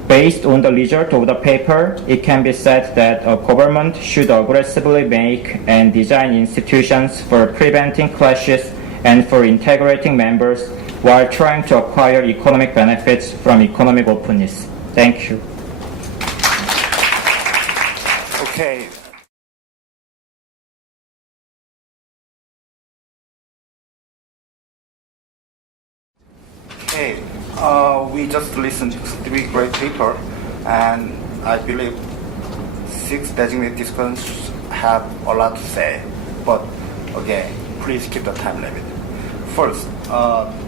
Based on the result of the paper, it can be said that a government should aggressively make and design institutions for preventing clashes and for integrating members while trying to acquire economic benefits from economic openness. Thank you. Okay. Okay. We just listened to 3 great papers, and I believe 6 designated discussants have a lot to say. But again, please keep the time limit. First,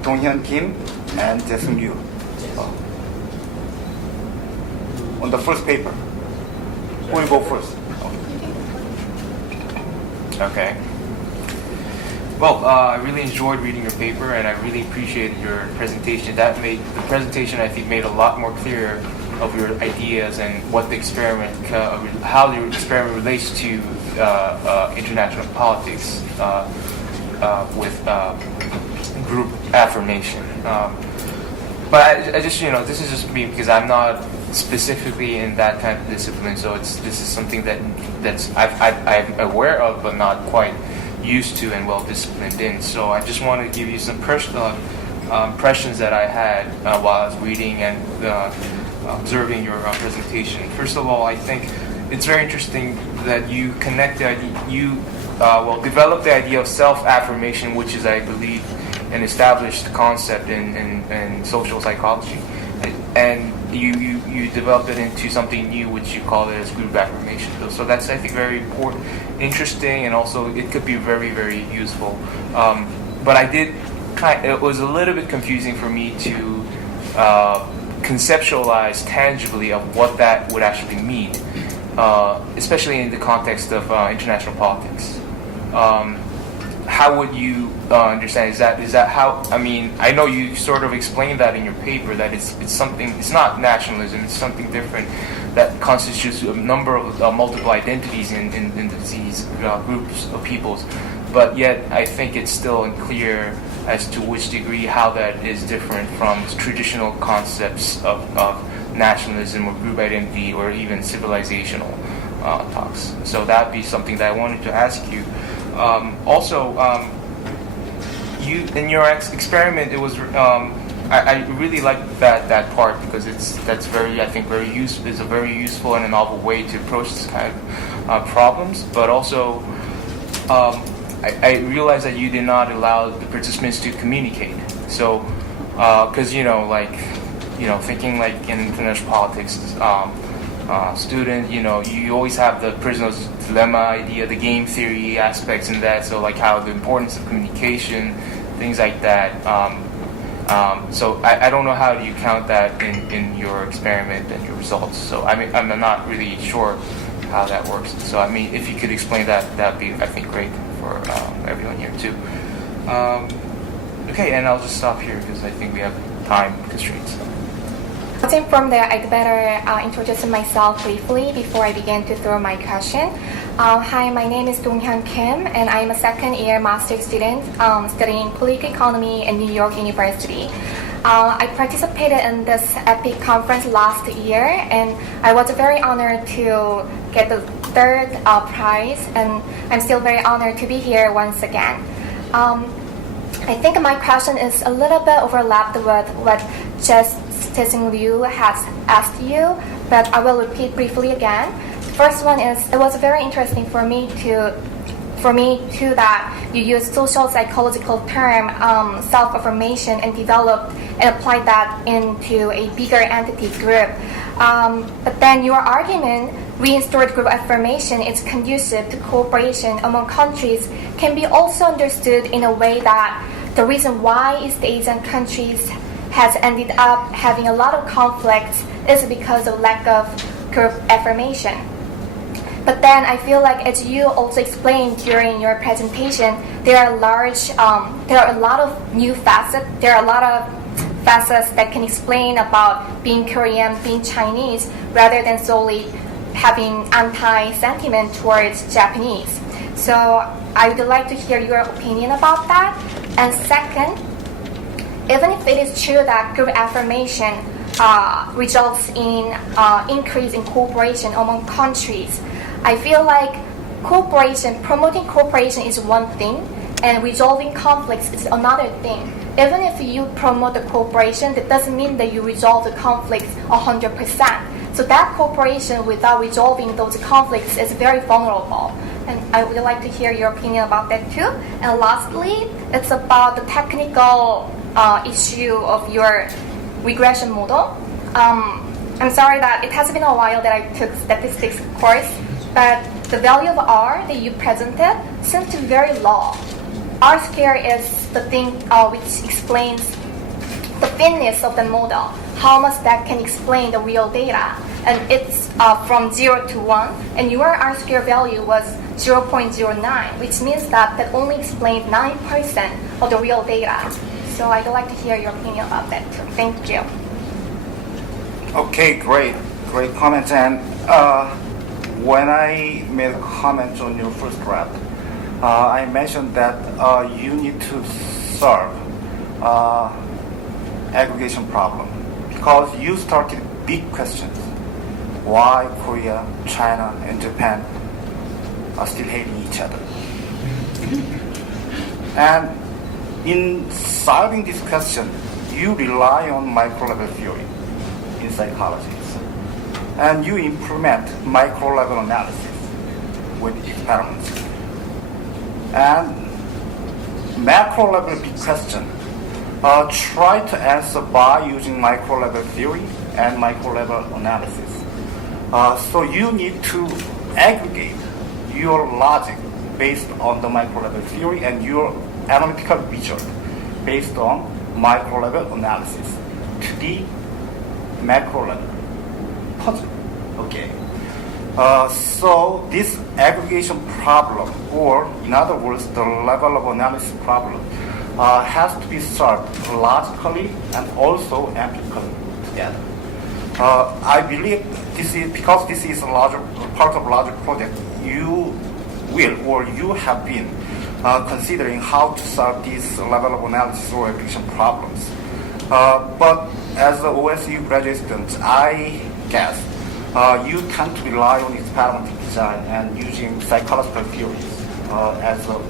Donghyun Kim and Jae-sung Ryu. On the first paper, who will go first? Okay. Well, I really enjoyed reading your paper, and I really appreciated your presentation. The presentation, I think, made a lot more clear of your ideas and what the experiment, how the experiment relates to international politics with Group-Affirmation. But I just, this is just me because I'm not specifically in that kind of discipline, so this is something that's I'm aware of, but not quite used to and well disciplined in. So I just want to give you some personal impressions that I had while I was reading and observing your presentation. First of all, I think it's very interesting that you connect the idea, develop the idea of self-affirmation, which is, I believe, an established concept in social psychology, and you developed it into something new, which you call it as group affirmation. So that's, I think, very important, interesting, and also it could be very, very useful. But it was a little bit confusing for me to conceptualize tangibly of what that would actually mean, especially in the context of international politics. How would you understand? Is that how? I mean, I know you sort of explained that in your paper, that it's something. It's not nationalism. It's something different. that constitutes a number of multiple identities in these groups of peoples. But yet, I think it's still unclear as to which degree how that is different from traditional concepts of nationalism or group identity or even civilizational talks. So that would be something that I wanted to ask you. Also, you in your experiment, it was I really like that part because that's very useful. It's a very useful and a novel way to approach this kind of problems. But also, I realized that you did not allow the participants to communicate. So, because thinking like in international politics, student, you always have the prisoner's dilemma idea, the game theory aspects in that. So like how the importance of communication, things like that. So I don't know how do you count that in your experiment and your results. So I'm not really sure how that works. So if you could explain that'd be I think great for everyone here too. Okay, and I'll just stop here because I think we have time constraints. I think from there I'd better introduce myself briefly before I begin to throw my question. Hi, my name is Donghyun Kim, and I'm a second-year master's student studying political economy at New York University. I participated in this EPIK conference last year, and I was very honored to get the third prize, and I'm still very honored to be here once again. I think my question is a little bit overlapped with what Justice Liu has asked you, but I will repeat briefly again. First one is, it was very interesting for me too that you use social psychological term self-affirmation and developed and applied that into a bigger entity group. But then your argument, reinstored group affirmation is conducive to cooperation among countries, can be also understood in a way that the reason why East Asian countries has ended up having a lot of conflicts is because of lack of group affirmation. But then I feel like, as you also explained during your presentation, there are a lot of new facets. There are a lot of facets that can explain about being Korean, being Chinese, rather than solely having anti-sentiment towards Japanese. So I would like to hear your opinion about that. And second, even if it is true that group affirmation results in increase in cooperation among countries, I feel like promoting cooperation is one thing, and resolving conflicts is another thing. Even if you promote the cooperation, that doesn't mean that you resolve the conflicts 100%. So that cooperation without resolving those conflicts is very vulnerable. And I would like to hear your opinion about that too. And lastly, it's about the technical issue of your regression model. I'm sorry that it has been a while that I took statistics course, but the value of R that you presented seems to be very low. R square is the thing which explains the thinness of the model, how much that can explain the real data. And it's from 0 to 1, and your R square value was 0.09, which means that only explained 9% of the real data. So I'd like to hear your opinion about that too. Thank you. Okay, great comments. And when I made a comment on your first draft, I mentioned that you need to solve aggregation problem because you started big questions. Why Korea, China, and Japan are still hating each other? And in solving this question, you rely on micro-level theory in psychology. And you implement micro-level analysis with experiments. And macro-level big question, try to answer by using micro-level theory and micro-level analysis. So you need to aggregate your logic based on the micro-level theory and your analytical result based on micro-level analysis to the macro-level puzzle. Okay. So this aggregation problem, or in other words, the level of analysis problem, has to be solved logically and also empirically together. I believe this is because this is a larger part of a larger project. You will or you have been considering how to solve this level of analysis or application problems. But as an OSU graduate student, I guess you tend to rely on experimental design and using psychological theories as a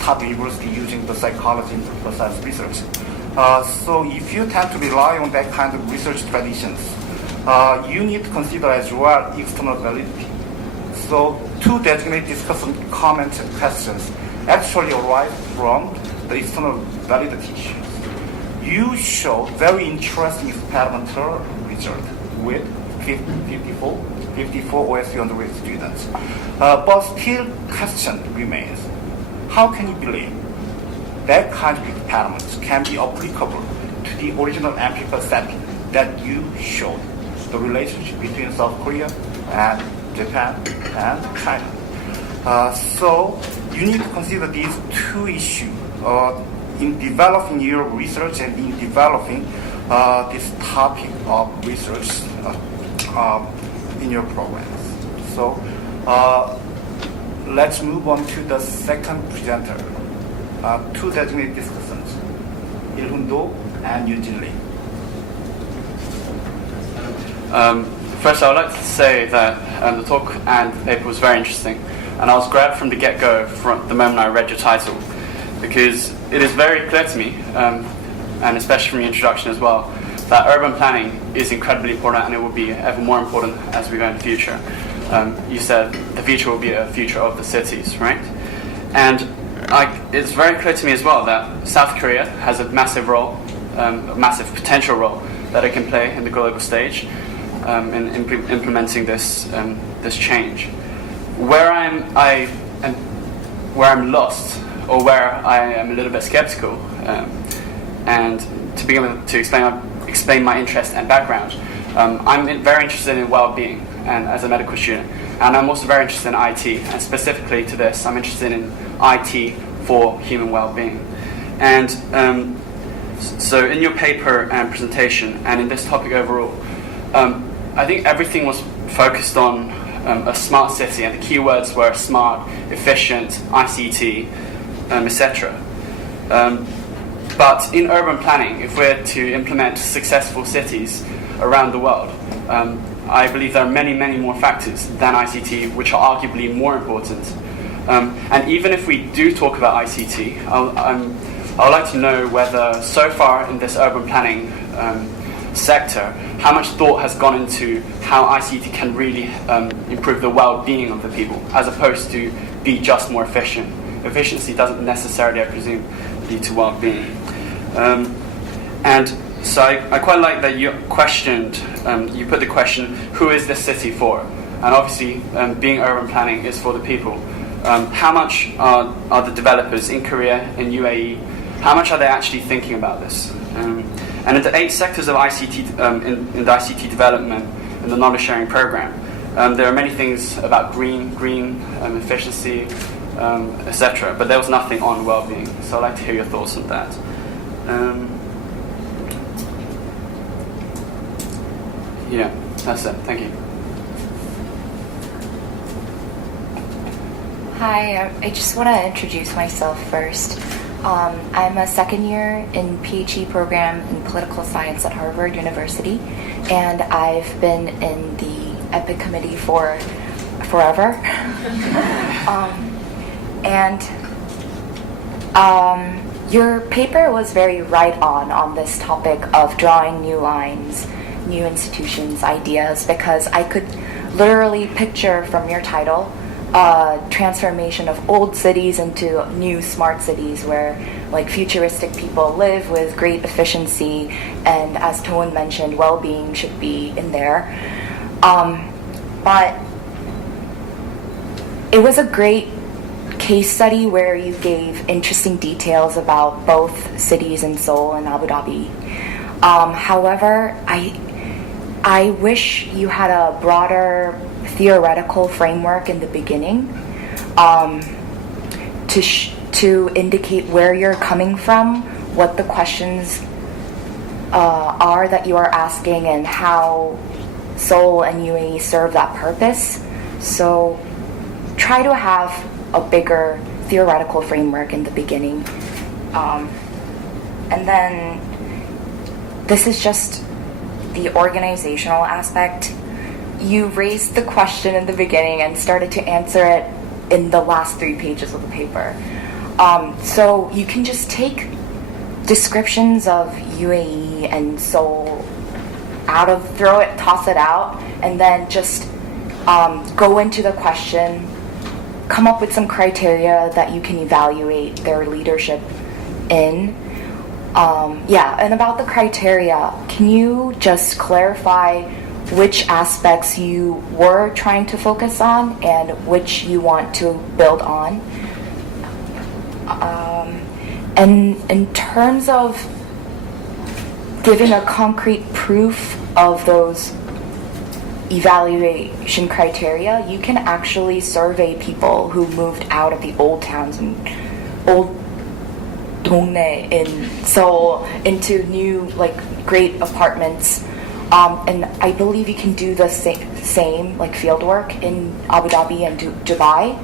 top university using the psychology in political science research. So if you tend to rely on that kind of research traditions, you need to consider as well external validity. So two designate discussion comments and questions actually arise from the external validity issues. You show very interesting experimental result with 54 OSU undergraduate students. But still question remains, how can you believe that kind of experiments can be applicable to the original empirical setting that you showed, the relationship between South Korea and Japan and China? So you need to consider these two issues in developing your research and in developing this topic of research in your programs. So let's move on to the second presenter. Two designated discussants, Il-Hun Do and Eugene Lee. First, I would like to say that the talk and the paper was very interesting, and I was grabbed from the get-go from the moment I read your title, because it is very clear to me, and especially from your introduction as well, that urban planning is incredibly important, and it will be ever more important as we go in the future. You said the future will be a future of the cities, right? And it's very clear to me as well that South Korea has a massive role, a massive potential role that it can play in the global stage in implementing this change. Where I'm lost, or where I am a little bit skeptical, and to begin with, to explain my interest and background, I'm very interested in well-being, and as a medical student, and I'm also very interested in IT, and specifically to this, I'm interested in IT for human well-being. And so in your paper and presentation, and in this topic overall, I think everything was focused on a smart city, and the keywords were smart, efficient, ICT, etc. But in urban planning, if we're to implement successful cities around the world, I believe there are many, many more factors than ICT which are arguably more important. And even if we do talk about ICT, I would like to know whether so far in this urban planning sector, how much thought has gone into how ICT can really improve the well-being of the people, as opposed to be just more efficient. Efficiency doesn't necessarily, I presume, lead to well-being. And so I quite like that you questioned, you put the question, who is this city for? And obviously, being urban planning is for the people. How much are the developers in Korea, in UAE, how much are they actually thinking about this? And in the 8 sectors of ICT, in the ICT development, in the knowledge sharing program, there are many things about green efficiency, etc. But there was nothing on well-being. So I'd like to hear your thoughts on that. Yeah, that's it. Thank you. Hi, I just want to introduce myself first. I'm a second year in PhD program in political science at Harvard University, and I've been in the EPIK committee for forever. Your paper was very right on this topic of drawing new lines, new institutions, ideas, because I could literally picture from your title transformation of old cities into new smart cities where like futuristic people live with great efficiency, and as Toon mentioned, well-being should be in there. But it was a great case study where you gave interesting details about both cities in Seoul and Abu Dhabi. However, I wish you had a broader theoretical framework in the beginning to indicate where you're coming from, what the questions are that you are asking and how Seoul and UAE serve that purpose. So try to have a bigger theoretical framework in the beginning. And then this is just the organizational aspect. You raised the question in the beginning and started to answer it in the last 3 pages of the paper. So you can just take descriptions of UAE and Seoul toss it out, and then just go into the question, come up with some criteria that you can evaluate their leadership in. And about the criteria, can you just clarify which aspects you were trying to focus on and which you want to build on? And in terms of giving a concrete proof of those evaluation criteria, you can actually survey people who moved out of the old towns and old 동네 in Seoul into new great apartments. And I believe you can do the same field work in Abu Dhabi and Dubai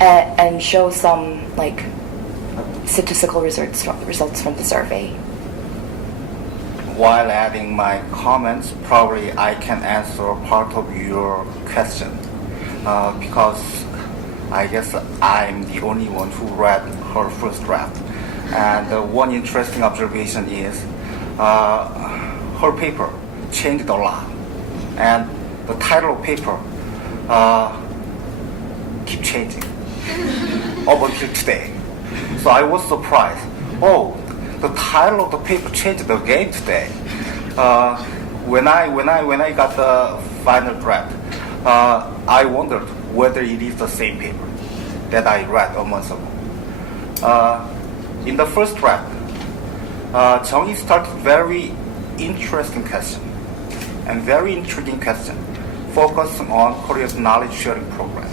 and show some statistical results from the survey. While adding my comments, probably I can answer part of your question because I guess I'm the only one who read her first draft. And one interesting observation is her paper changed a lot, and the title of paper keep changing up until today. So I was surprised. Oh, the title of the paper changed again today. When I got the final draft, I wondered whether it is the same paper that I read a month ago. In the first draft, Jung-hee started very interesting question and very intriguing question, focusing on Korea's knowledge sharing program,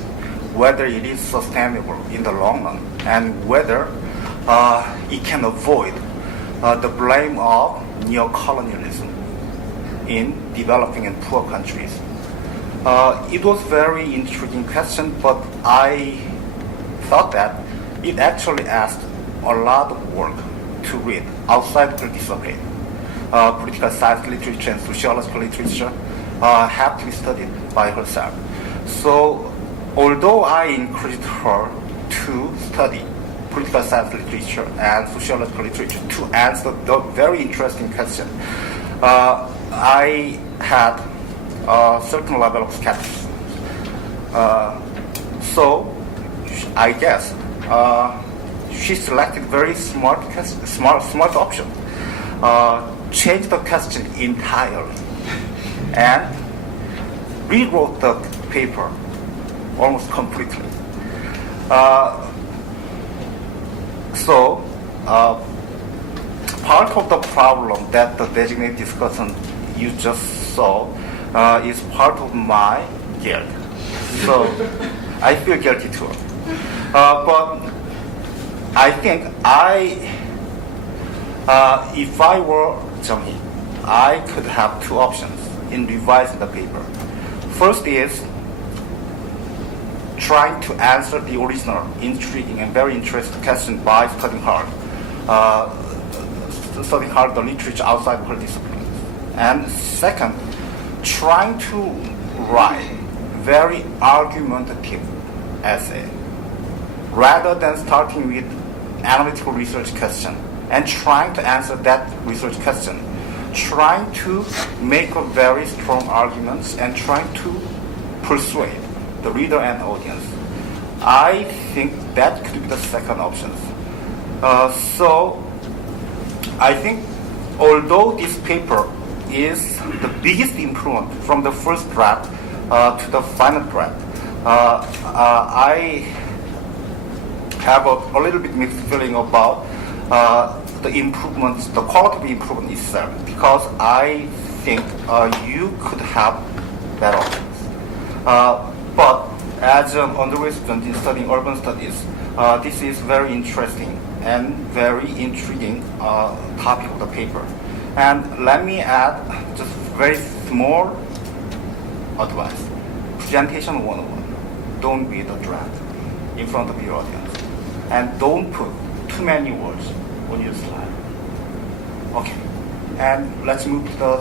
whether it is sustainable in the long run and whether it can avoid the blame of neo-colonialism in developing and poor countries. It was very intriguing question, but I thought that it actually asked a lot of work to read outside her discipline. Political science literature and sociological literature have to be studied by herself. So although I encouraged her to study political science literature and sociological literature to answer the very interesting question, I had a certain level of skepticism. So I guess she selected very smart option. Changed the question entirely and rewrote the paper almost completely. So part of the problem that the designated discussion you just saw is part of my guilt. So I feel guilty too. But I think if I were Jung-hee, I could have 2 options in revising the paper. First is trying to answer the original intriguing and very interesting question by studying hard the literature outside her discipline. And second, trying to write very argumentative essay rather than starting with analytical research question and trying to answer that research question, trying to make a very strong arguments and trying to persuade the reader and audience. I think that could be the second option. So I think although this paper is the biggest improvement from the first draft to the final draft, I have a little bit mixed feeling about the improvements, the quality improvement itself, because I think you could have better options. But as an undergraduate student in studying urban studies, this is very interesting and very intriguing topic of the paper. And let me add just very small advice. Presentation 101. Don't be the dread in front of your audience. And don't put too many words on your slide. Okay. And let's move to the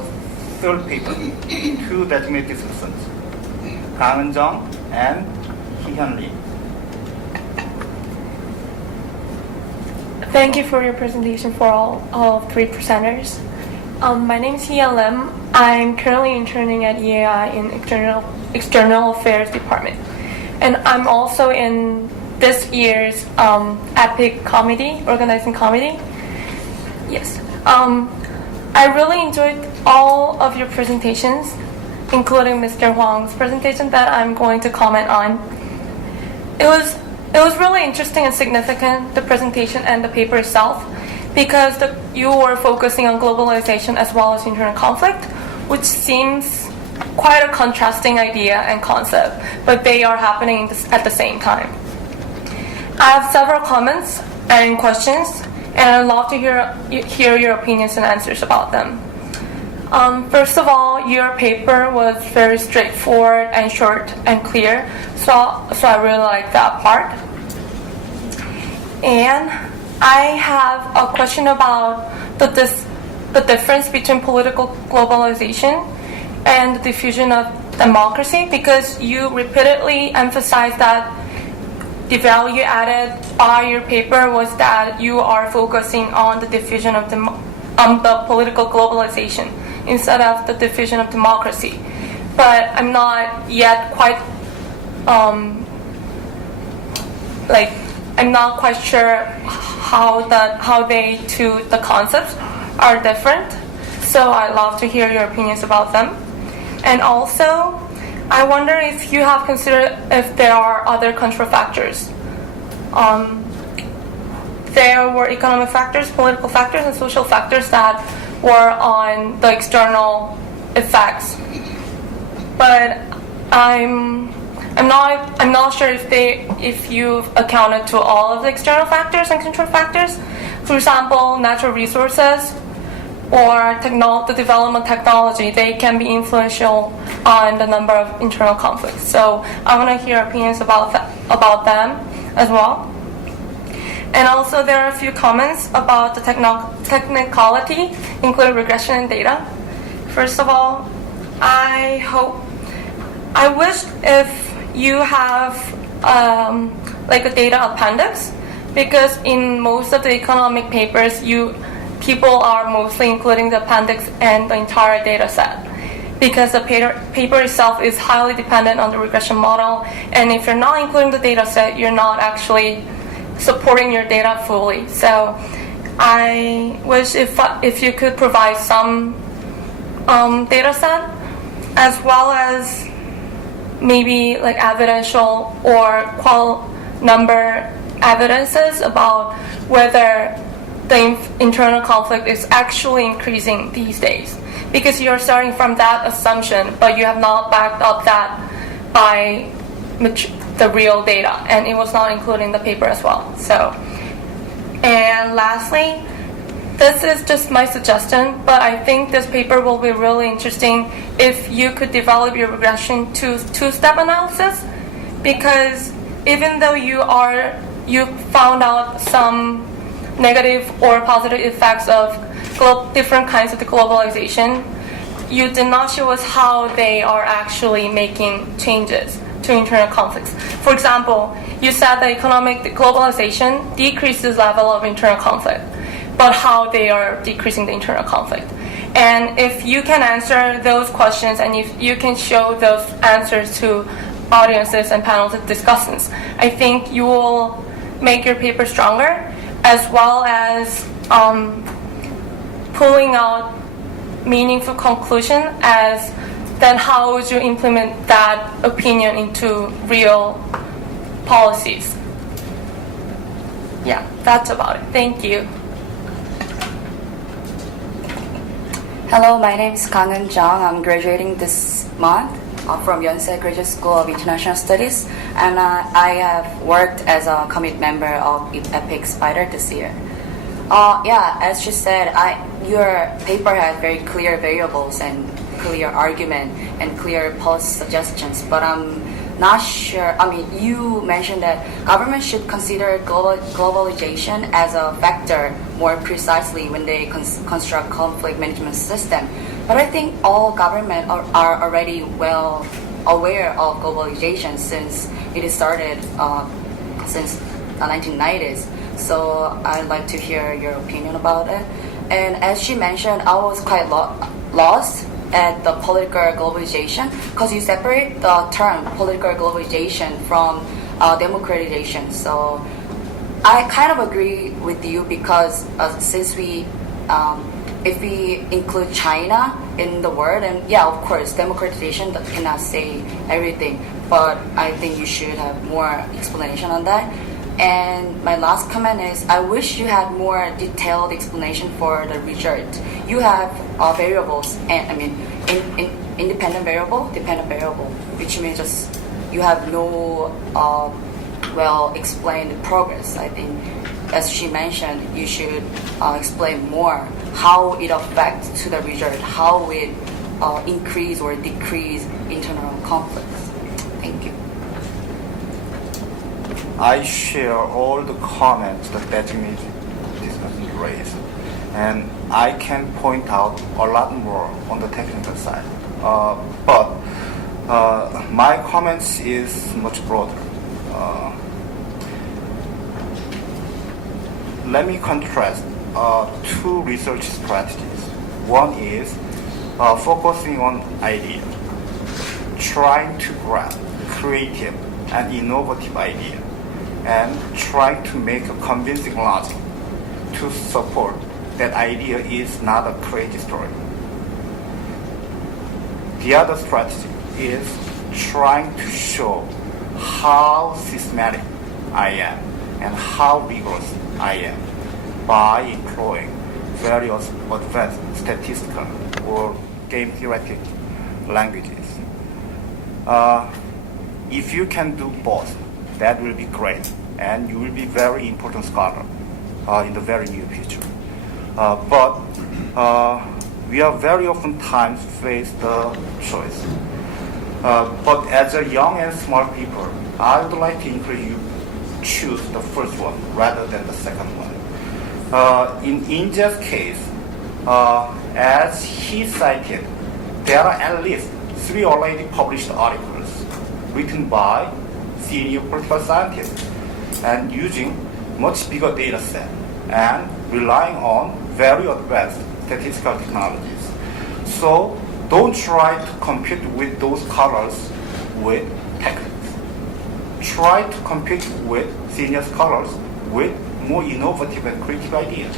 third paper. Two designated citizens. 강은정 and 희현 Lee. Thank you for your presentation for all three presenters. My name is Hia Lim. I'm currently interning at EAI in External Affairs Department. And I'm also in this year's EPIK committee, organizing committee. Yes. I really enjoyed all of your presentations, including Mr. Huang's presentation that I'm going to comment on. It was really interesting and significant, the presentation and the paper itself, because you were focusing on globalization as well as internal conflict, which seems quite a contrasting idea and concept, but they are happening at the same time. I have several comments and questions, and I'd love to hear your opinions and answers about them. First of all, your paper was very straightforward and short and clear, so I really like that part. And I have a question about the difference between political globalization and the diffusion of democracy, because you repeatedly emphasized that the value added by your paper was that you are focusing on the diffusion of the political globalization instead of the diffusion of democracy. But I'm not yet quite I'm not quite sure how they two the concepts are different. So I'd love to hear your opinions about them. And also, I wonder if you have considered if there are other control factors. There were economic factors, political factors, and social factors that were on the external effects. But I'm not sure if you've accounted to all of the external factors and control factors. For example, natural resources or the development of technology, they can be influential on the number of internal conflicts. So I want to hear opinions about them as well. And also there are a few comments about the technicality, including regression and data. First of all, I wish if you have like a data appendix, because in most of the economic papers, people are mostly including the appendix and the entire data set, because the paper itself is highly dependent on the regression model, and if you're not including the data set, you're not actually supporting your data fully. So I wish if you could provide some data set, as well as maybe like evidential or number evidences about whether the internal conflict is actually increasing these days. Because you're starting from that assumption, but you have not backed up that by the real data, and it was not included in the paper as well. So, and lastly, this is just my suggestion, but I think this paper will be really interesting if you could develop your regression to two-step analysis, because even though you found out some negative or positive effects of different kinds of the globalization, you did not show us how they are actually making changes to internal conflicts. For example, you said that economic globalization decreases level of internal conflict, but how they are decreasing the internal conflict. And if you can answer those questions and if you can show those answers to audiences and panels and discussants, I think you will make your paper stronger, as well as pulling out meaningful conclusion as then how would you implement that opinion into real policies. Yeah, that's about it. Thank you. Hello, my name is Kang-eun Jung. I'm graduating this month from Yonsei Graduate School of International Studies, and I have worked as a commit member of EPIK Spider this year. Yeah, as she said, your paper has very clear variables and clear argument and clear policy suggestions, but I'm not sure. I mean, you mentioned that government should consider globalization as a factor more precisely when they construct conflict management system. But I think all government are already well aware of globalization since it started since the 1990s. So I'd like to hear your opinion about it. And as she mentioned, I was quite lost at the political globalization because you separate the term political globalization from democratization. So I kind of agree with you because since if we include China in the word, and yeah, of course, democratization cannot say everything, but I think you should have more explanation on that. And my last comment is, I wish you had more detailed explanation for the result. You have variables, and I mean, independent variable, dependent variable, which means just you have no well-explained progress. I think, as she mentioned, you should explain more how it affects to the result, how it increase or decrease internal conflicts. Thank you. I share all the comments that designated discussion raised, and I can point out a lot more on the technical side. But my comments is much broader. Let me contrast two research strategies. One is focusing on idea, trying to grasp creative and innovative idea, and trying to make a convincing logic to support that idea is not a crazy story. The other strategy is trying to show how systematic I am and how rigorous I am by employing various advanced statistical or game theoretic languages. If you can do both, that will be great, and you will be very important scholar in the very near future. But we are very often times face the choice. But as a young and smart people, I would like to encourage you choose the first one rather than the second one. In Inja's case, as he cited, there are at least 3 already published articles written by senior political scientists and using much bigger data set and relying on very advanced statistical technologies. So don't try to compete with those scholars with techniques. Try to compete with senior scholars with more innovative and creative ideas.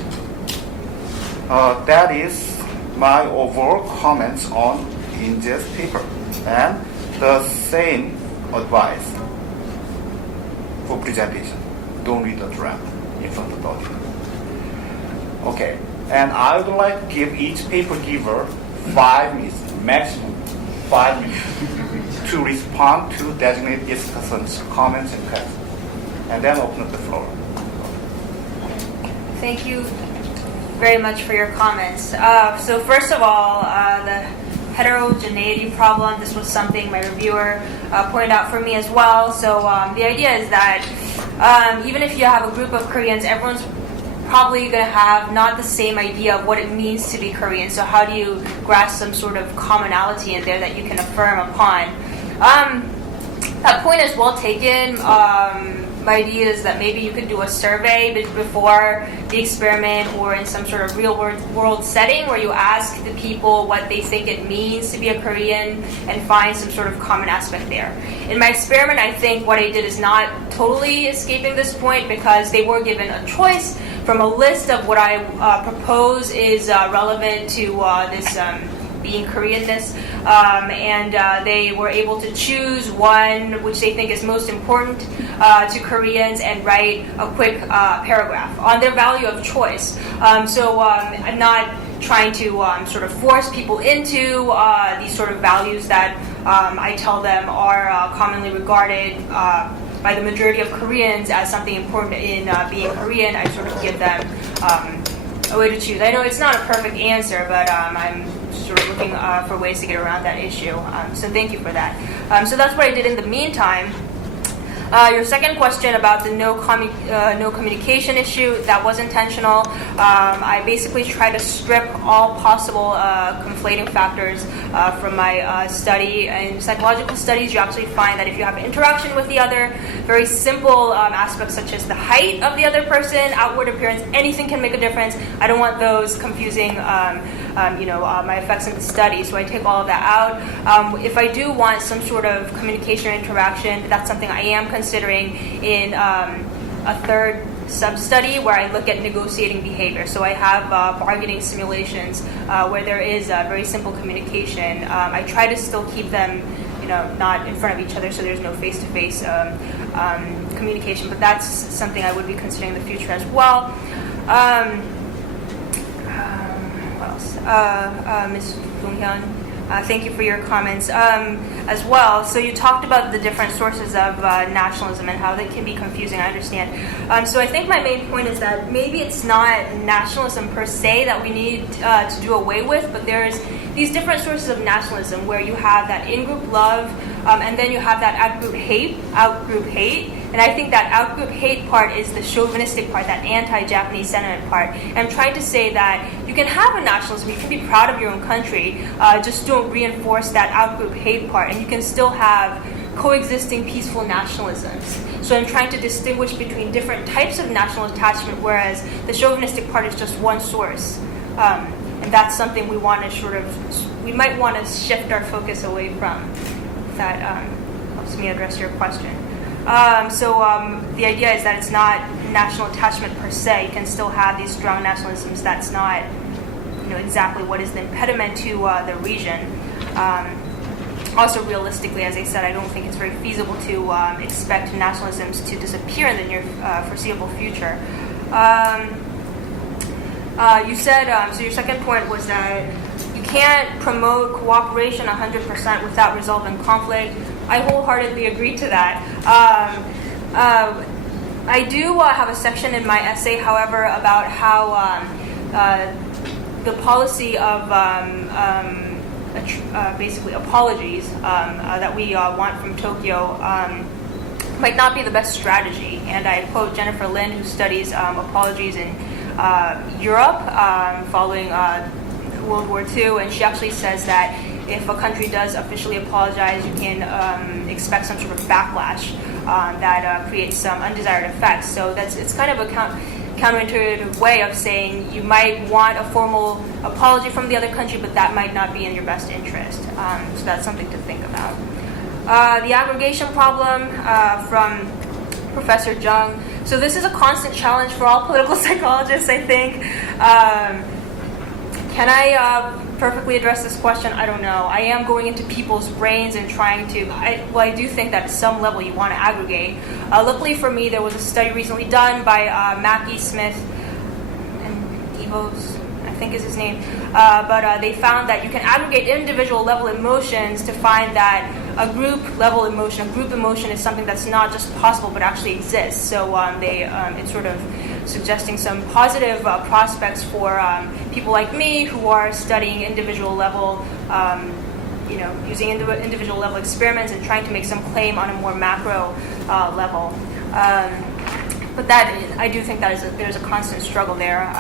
That is my overall comments on Inja's paper, and the same advice for presentation. Don't read the draft in front of the audience. Okay, and I would like to give each paper giver 5 minutes, maximum 5 minutes, to respond to designated discussants, comments, and questions, and then open up the floor. Thank you very much for your comments. So first of all, the heterogeneity problem, this was something my reviewer pointed out for me as well. So the idea is that even if you have a group of Koreans, everyone's probably going to have not the same idea of what it means to be Korean. So how do you grasp some sort of commonality in there that you can affirm upon? That point is well taken. My idea is that maybe you could do a survey before the experiment or in some sort of real world setting where you ask the people what they think it means to be a Korean and find some sort of common aspect there. In my experiment, I think what I did is not totally escaping this point because they were given a choice from a list of what I propose is relevant to this being Koreanness, and they were able to choose one which they think is most important to Koreans and write a quick paragraph on their value of choice. So I'm not trying to sort of force people into these sort of values that I tell them are commonly regarded by the majority of Koreans as something important in being Korean. I sort of give them a way to choose. I know it's not a perfect answer, but I'm sort of looking for ways to get around that issue. So thank you for that. So that's what I did in the meantime. Your second question about the no communication issue, that was intentional. I basically try to strip all possible conflating factors from my study. In psychological studies, you actually find that if you have interaction with the other, very simple aspects such as the height of the other person, outward appearance, anything can make a difference. I don't want those confusing my effects in the study, so I take all of that out. If I do want some sort of communication or interaction, that's something I am considering in a third sub-study where I look at negotiating behavior. So I have bargaining simulations where there is very simple communication. I try to still keep them not in front of each other, so there's no face-to-face communication, but that's something I would be considering in the future as well. What else? Ms. Donghyun, thank you for your comments as well. So you talked about the different sources of nationalism and how they can be confusing, I understand. So I think my main point is that maybe it's not nationalism per se that we need to do away with, but there's these different sources of nationalism where you have that in-group love and then you have that out-group hate. And I think that out-group hate part is the chauvinistic part, that anti-Japanese sentiment part. And I'm trying to say that you can have a nationalism, you can be proud of your own country, just don't reinforce that out-group hate part, and you can still have coexisting peaceful nationalisms. So I'm trying to distinguish between different types of national attachment, whereas the chauvinistic part is just one source. And that's something we might want to shift our focus away from. If that helps me address your question. The idea is that it's not national attachment per se. You can still have these strong nationalisms. That's not, exactly what is the impediment to the region. Also, realistically, as I said, I don't think it's very feasible to expect nationalisms to disappear in the near foreseeable future. You said, so your second point was that you can't promote cooperation 100% without resolving conflict. I wholeheartedly agree to that. I do have a section in my essay, however, about how the policy of basically apologies that we want from Tokyo might not be the best strategy. And I quote Jennifer Lin, who studies apologies in Europe following World War II, and she actually says that if a country does officially apologize, you can expect some sort of backlash that creates some undesired effects. So it's kind of a counterintuitive way of saying you might want a formal apology from the other country, but that might not be in your best interest. So that's something to think about. The aggregation problem from Professor Jung. So this is a constant challenge for all political psychologists, I think. Can I perfectly address this question? I don't know. I am going into people's brains and trying to, I do think that at some level you want to aggregate. Luckily for me, there was a study recently done by Mackey, Smith, and Evos, I think is his name. But they found that you can aggregate individual level emotions to find that a group level emotion, a group emotion is something that's not just possible but actually exists. So it's sort of suggesting some positive prospects for people like me who are studying individual level, using individual level experiments and trying to make some claim on a more macro level. But I do think that there's a constant struggle there.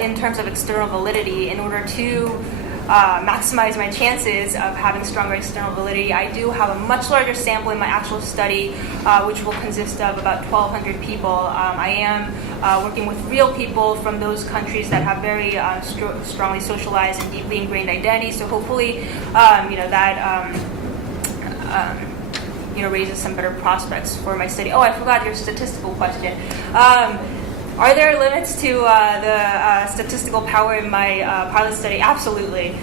In terms of external validity, in order to maximize my chances of having stronger external validity, I do have a much larger sample in my actual study, which will consist of about 1,200 people. I am working with real people from those countries that have very strongly socialized and deeply ingrained identities. So hopefully, that raises some better prospects for my study. Oh, I forgot your statistical question. Are there limits to the statistical power in my pilot study? Absolutely.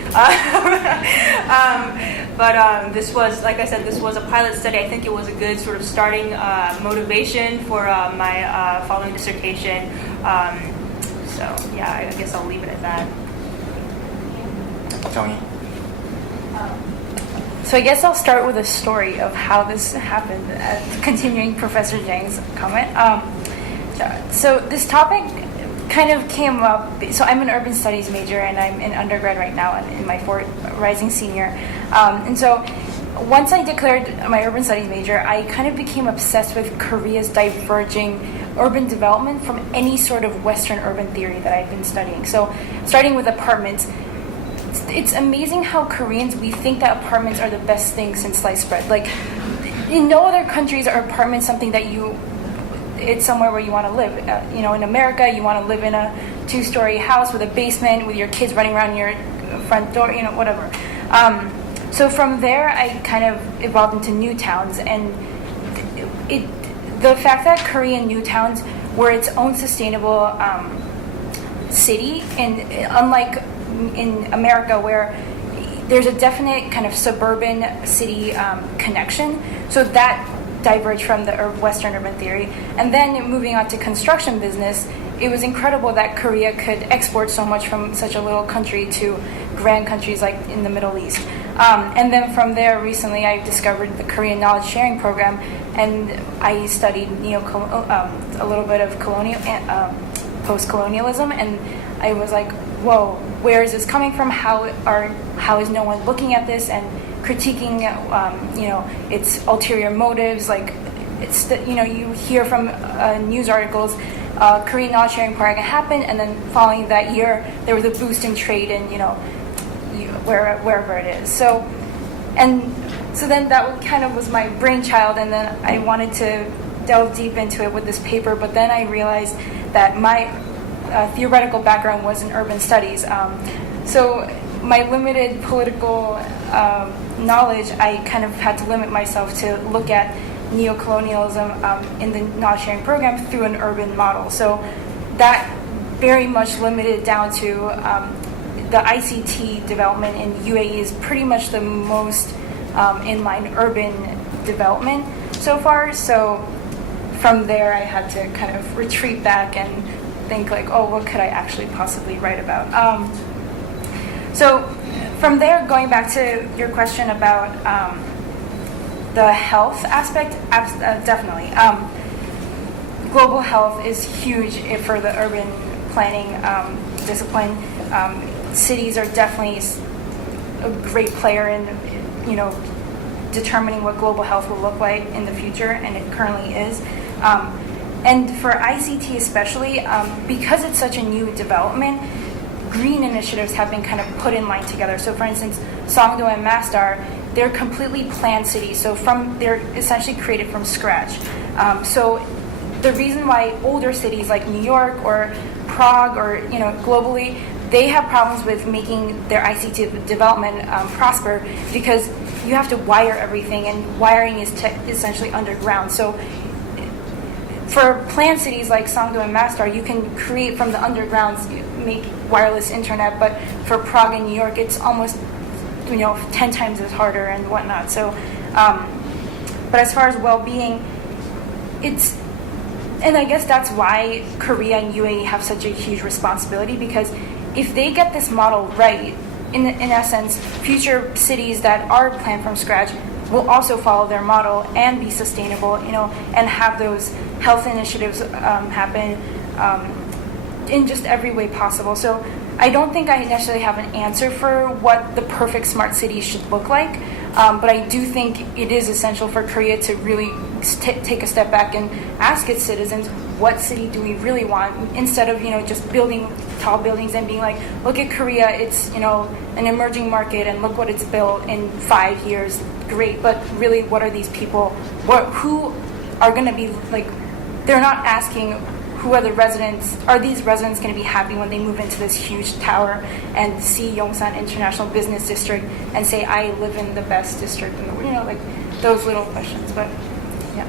But this was, like I said, this was a pilot study. I think it was a good sort of starting motivation for my following dissertation. I guess I'll leave it at that. 정희. So I guess I'll start with a story of how this happened, continuing Professor Zhang's comment. So this topic kind of came up. So I'm an urban studies major, and I'm in undergrad right now, and in my rising senior. And so once I declared my urban studies major, I kind of became obsessed with Korea's diverging urban development from any sort of Western urban theory that I've been studying. So starting with apartments, it's amazing how Koreans, we think that apartments are the best thing since sliced bread. Like, in no other countries are apartments something that it's somewhere where you want to live. In America, you want to live in a 2-story house with a basement with your kids running around your front door, whatever. So from there, I kind of evolved into new towns, and the fact that Korean new towns were its own sustainable city, and unlike in America where there's a definite kind of suburban city connection, so that diverged from the Western urban theory. And then moving on to construction business, it was incredible that Korea could export so much from such a little country to grand countries like in the Middle East. And then from there, recently I discovered the Korean Knowledge Sharing Program, and I studied a little bit of post-colonialism, and I was like, whoa, where is this coming from? How is no one looking at this and critiquing, its ulterior motives? Like, it's you hear from news articles, Korean Knowledge Sharing Program happened, and then following that year, there was a boost in trade and wherever it is. So then that kind of was my brainchild, and then I wanted to delve deep into it with this paper, but then I realized that my theoretical background was in urban studies. So my limited political knowledge, I kind of had to limit myself to look at neocolonialism in the knowledge sharing program through an urban model. So that very much limited down to the ICT development in UAE is pretty much the most inline urban development so far. So from there, I had to kind of retreat back and think like, oh, what could I actually possibly write about? So from there, going back to your question about the health aspect, definitely. Global health is huge for the urban planning discipline. Cities are definitely a great player in, determining what global health will look like in the future, and it currently is. And for ICT especially, because it's such a new development, green initiatives have been kind of put in line together. So for instance, Songdo and Masdar, they're completely planned cities. So they're essentially created from scratch. So the reason why older cities like New York or Prague or globally, they have problems with making their ICT development prosper because you have to wire everything, and wiring is essentially underground. So for planned cities like Songdo and Masdar, you can create from the underground, make wireless internet, but for Prague and New York, it's almost 10 times as harder and whatnot. So, but as far as well-being, and I guess that's why Korea and UAE have such a huge responsibility, because if they get this model right, in essence, future cities that are planned from scratch will also follow their model and be sustainable, and have those health initiatives happen in just every way possible. So I don't think I necessarily have an answer for what the perfect smart city should look like, but I do think it is essential for Korea to really take a step back and ask its citizens, what city do we really want, instead of just building tall buildings and being like, look at Korea, it's an emerging market, and look what it's built in 5 years, great. But really, what are these people? Who are going to be like? They're not asking who are the residents. Are these residents going to be happy when they move into this huge tower and see Yongsan International Business District and say, I live in the best district in the world? Like those little questions. But yeah.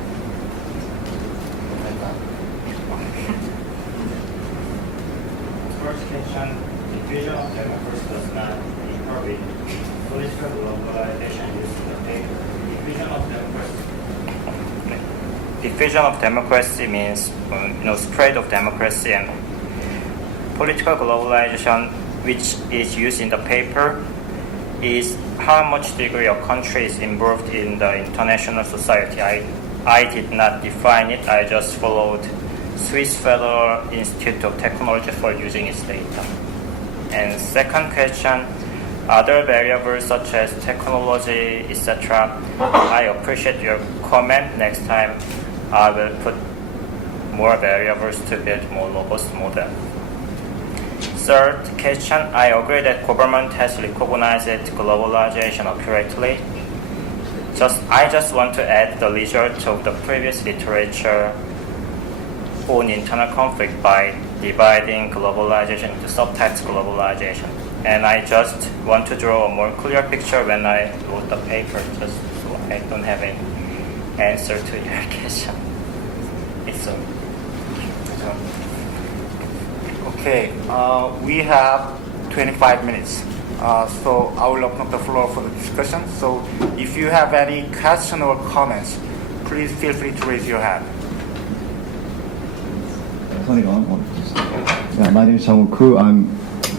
First question: diffusion of democracy does not incorporate political globalization used in the paper. Diffusion of democracy means spread of democracy, and political globalization, which is used in the paper, is how much degree a country is involved in the international society. I did not define it. I just followed Swiss Federal Institute of Technology for using its data? And second question, other variables such as technology, etc. I appreciate your comment. Next time I will put more variables to build more robust model. Third question, I agree that government has recognized globalization accurately. I just want to add the result of the previous literature on internal conflict by dividing globalization into subtypes globalization. And I just want to draw a more clear picture when I wrote the paper, just so I don't have an answer to your question. It's Okay, we have 25 minutes. So I will open up the floor for the discussion. So if you have any question or comments, please feel free to raise your hand. Yeah, my name is Jang-Woo. I'm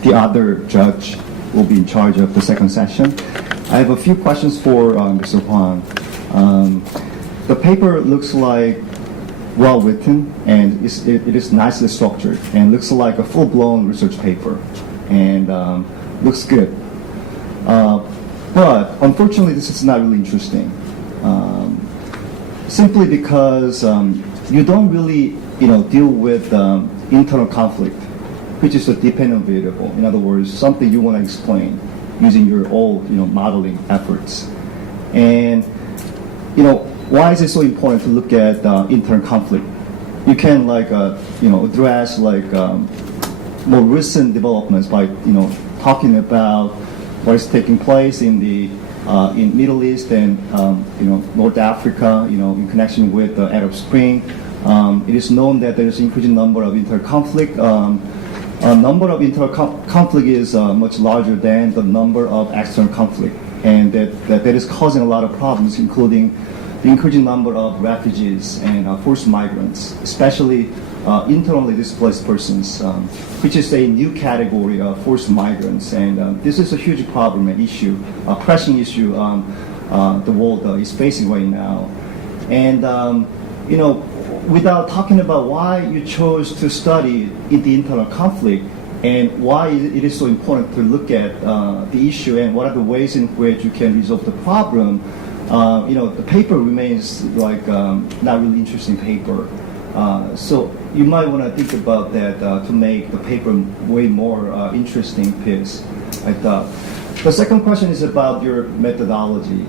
the other judge will be in charge of the second session. I have a few questions for Mr. Huang. The paper looks like well written and it is nicely structured and looks like a full-blown research paper and looks good. But unfortunately, this is not really interesting. Simply because you don't really deal with internal conflict, which is a dependent variable. In other words, something you want to explain using your own modeling efforts. And why is it so important to look at internal conflict? You can address more recent developments by talking about what is taking place in the in Middle East and North Africa, in connection with the Arab Spring. It is known that there is increasing number of internal conflict. Number of internal conflict is much larger than the number of external conflict, and that is causing a lot of problems, including the increasing number of refugees and forced migrants, especially internally displaced persons, which is a new category of forced migrants. And this is a huge problem and issue, a pressing issue the world is facing right now. And without talking about why you chose to study the internal conflict and why it is so important to look at the issue and what are the ways in which you can resolve the problem, the paper remains not really interesting paper. So you might want to think about that to make the paper way more interesting piece, I thought. The second question is about your methodology.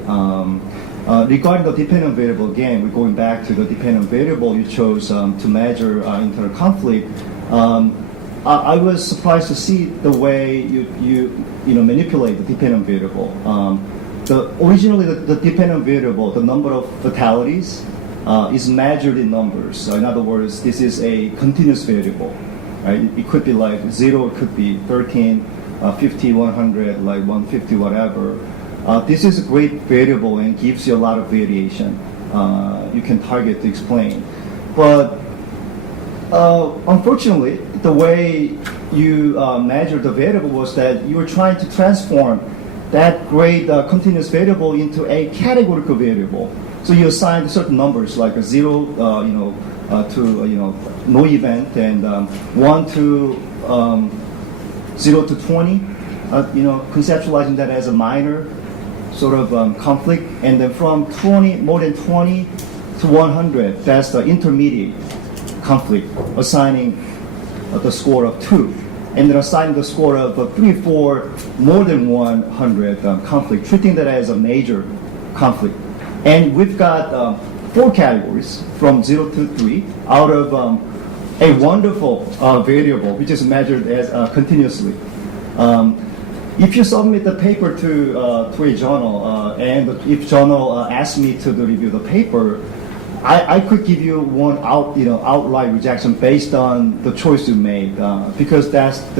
Regarding the dependent variable, again, we're going back to the dependent variable you chose to measure internal conflict. I was surprised to see the way you manipulate the dependent variable. Originally, the dependent variable, the number of fatalities, is measured in numbers. So in other words, this is a continuous variable, right? It could be 0, it could be 13, 50, 100, 150, whatever. This is a great variable and gives you a lot of variation you can target to explain. But unfortunately, the way you measured the variable was that you were trying to transform that great continuous variable into a categorical variable. So you assigned certain numbers like a 0 to no event, and 1 to 0 to 20, conceptualizing that as a minor sort of conflict, and then from more than 20 to 100, that's the intermediate conflict, assigning the score of 2, and then assigning the score of 3, 4, more than 100 conflict, treating that as a major conflict. And we've got 4 categories from 0 to 3 out of a wonderful variable which is measured as continuously. If you submit the paper to a journal, and if journal asks me to review the paper, I could give you one outright rejection based on the choice you made, because that's a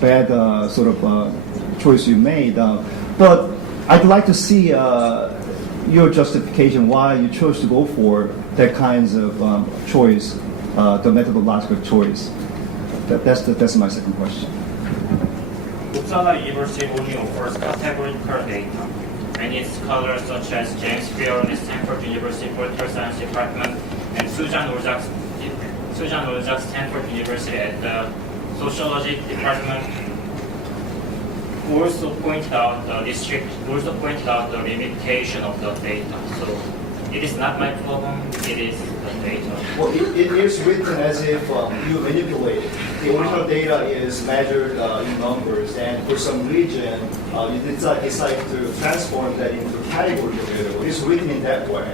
bad sort of choice you made. But I'd like to see your justification why you chose to go for that kinds of choice, the methodological choice. That's my second question. Uppsala University only offers categorical data. Many scholars such as James Beer in the Stanford University Political Science Department and Susan Orzak's Sujan was at Stanford University at the sociology department, also pointed out the limitation of the data. So it is not my problem, it is the data. Well, it is written as if you manipulate it. The original data is measured in numbers, and for some reason, you decide to transform that into categories of variable. It's written in that way.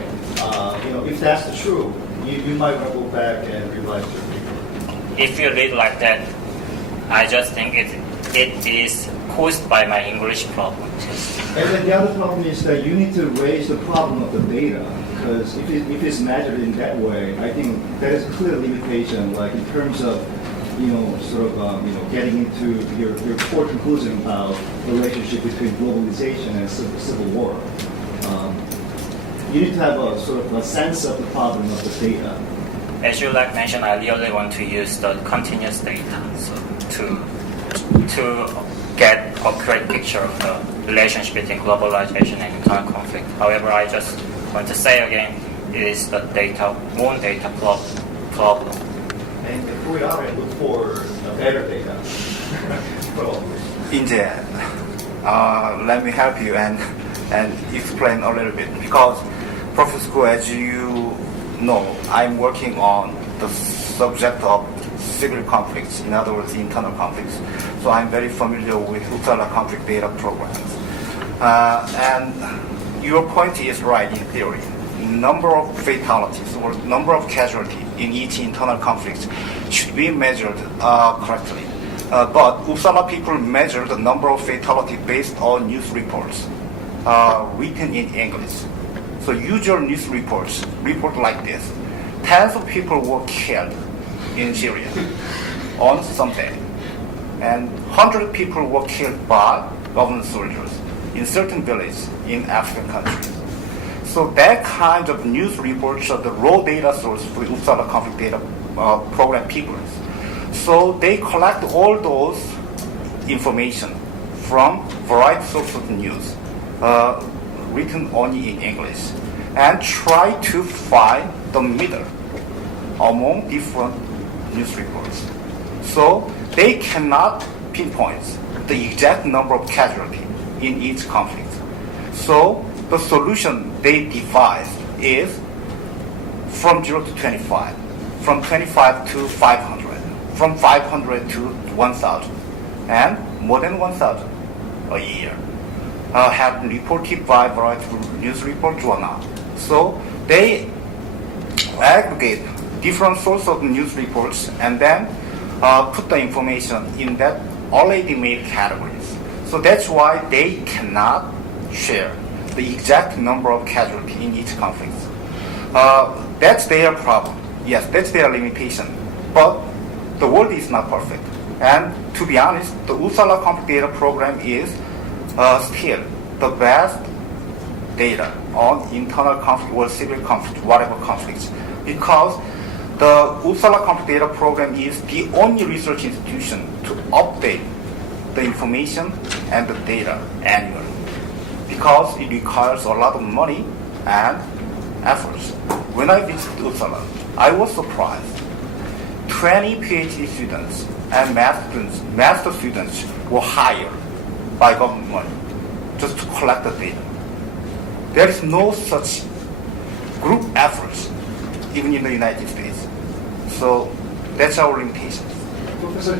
If that's true, you might want to go back and revise your paper. If you read like that, I just think it is caused by my English problem. And then the other problem is that you need to raise the problem of the data, because if it's measured in that way, I think that is a clear limitation, like in terms of, getting into your core conclusion about the relationship between globalization and civil war. You need to have a sense of the problem of the data. As you mentioned, I really want to use the continuous data to get a correct picture of the relationship between globalization and internal conflict. However, I just want to say again, it is the more data problem. And if we are look for better data. Indeed. Let me help you and explain a little bit, because Professor Gu, as you know, I'm working on the subject of civil conflicts, in other words, internal conflicts. So I'm very familiar with Uppsala conflict data programs. And your point is right in theory. Number of fatalities or number of casualties in each internal conflict should be measured correctly. But Uppsala people measure the number of fatalities based on news reports written in English. So usual news reports report like this: tens of people were killed in Syria on some day, and 100 people were killed by government soldiers in certain villages in African countries. So that kind of news reports are the raw data source for Uppsala conflict data program people. So they collect all those information from variety sources of news written only in English, and try to find the middle among different news reports. So they cannot pinpoint the exact number of casualties in each conflict. So the solution they devised is from 0 to 25, from 25 to 500, from 500 to 1,000, and more than 1,000 a year have been reported by variety of news report journal. So they aggregate different sources of news reports and then put the information in that already made categories. So that's why they cannot share the exact number of casualties in each conflict. That's their problem. Yes, that's their limitation. But the world is not perfect. And to be honest, the Uppsala conflict data program is still the best data on internal conflict or civil conflict, whatever conflicts, because the Uppsala conflict data program is the only research institution to update the information and the data annually, because it requires a lot of money and efforts. When I visited Uppsala, I was surprised. 20 PhD students and master students were hired by government money just to collect the data. There is no such group efforts even in the United States. So that's our limitation. Professor,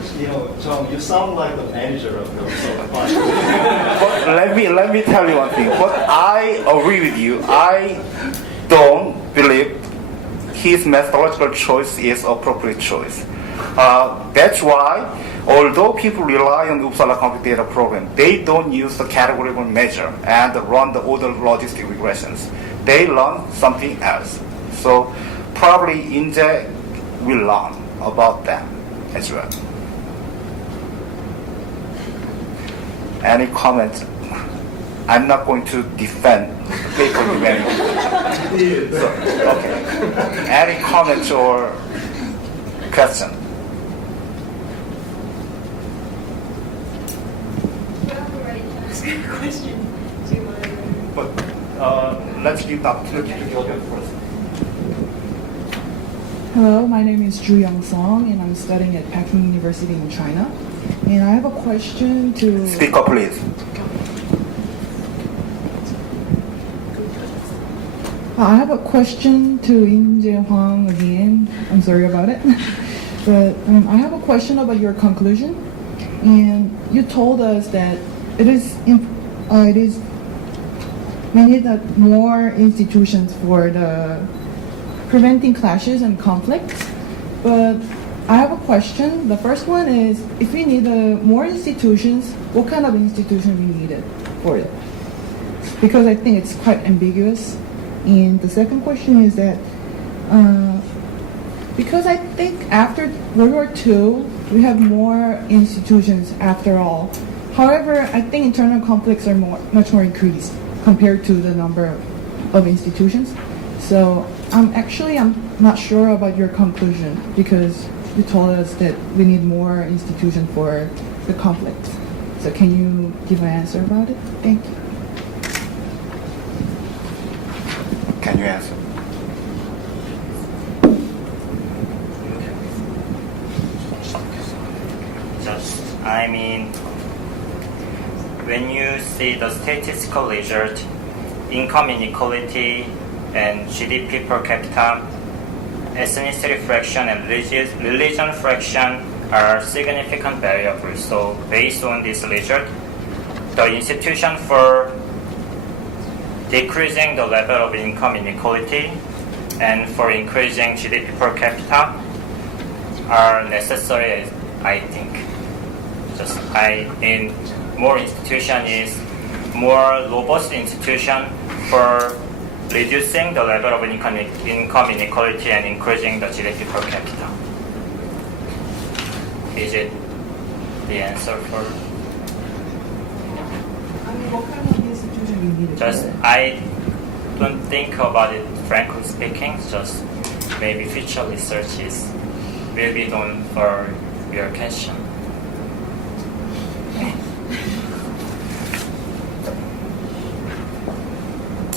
John, you sound like the manager of the But let me tell you one thing. But I agree with you. I don't believe his methodological choice is appropriate choice. That's why, although people rely on the Uppsala conflict data program, they don't use the categorical measure and run the order logistic regressions. They learn something else. So probably Inje will learn about them as well. Any comments? I'm not going to defend the paper manual. So, okay. Any comments or question? But let's give the opportunity to the audience first. Hello, my name is Zhu Young-song, and I'm studying at Peking University in China. And I have a question to... Speak up, please. I have a question to In-jae Hwang again. I'm sorry about it. But I have a question about your conclusion. And you told us that we need more institutions for the preventing clashes and conflicts. But I have a question. The first one is, if we need more institutions, what kind of institution we need it for it? Because I think it's quite ambiguous. And the second question is that, because I think after World War II, we have more institutions after all. However, I think internal conflicts are much more increased compared to the number of institutions. So I'm not sure about your conclusion because you told us that we need more institutions for the conflicts. So can you give an answer about it? Thank you. Can you answer? When you see the statistical result, income inequality and GDP per capita, ethnicity fraction and religion fraction are significant variables. So based on this result, the institution for decreasing the level of income inequality and for increasing GDP per capita are necessary, I think. More institution is more robust institution for reducing the level of income inequality and increasing the GDP per capita. Is it the answer for? What kind of institution we need it for? I don't think about it, frankly speaking. Just maybe future researches will be done for your question.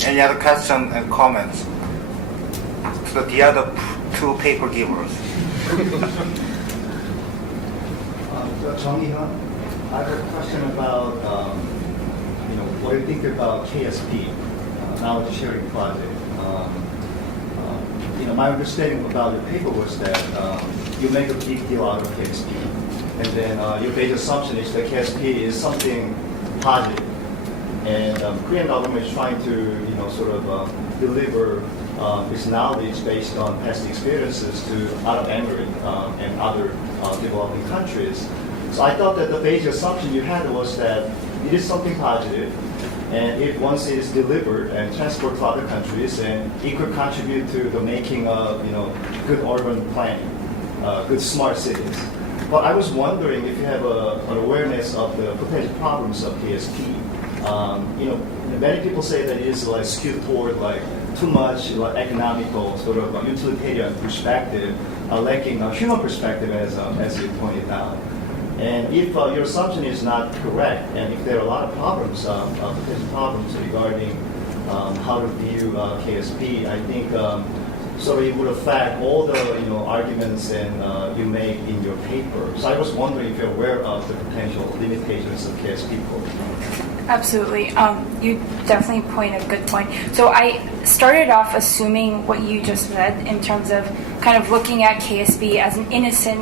Any other questions and comments to the other two paper givers? Jung Hee-hyun, I have a question about what do you think about KSP, knowledge sharing project? My understanding about the paper was that you make a big deal out of KSP, and then your basic assumption is that KSP is something positive. And Korean government is trying to, deliver this knowledge based on past experiences to Arab Emirates and other developing countries. So I thought that the basic assumption you had was that it is something positive, and if once it is delivered and transported to other countries, and it could contribute to the making of, good urban planning, good smart cities. But I was wondering if you have an awareness of the potential problems of KSP. Many people say that it is skewed toward too much economical sort of utilitarian perspective, lacking a human perspective, as you pointed out. And if your assumption is not correct, and if there are a lot of problems, potential problems regarding how to view KSP, I think it would affect all the arguments and you make in your paper. So I was wondering if you're aware of the potential limitations of KSP program. Absolutely. You definitely point a good point. So I started off assuming what you just said in terms of kind of looking at KSP as an innocent,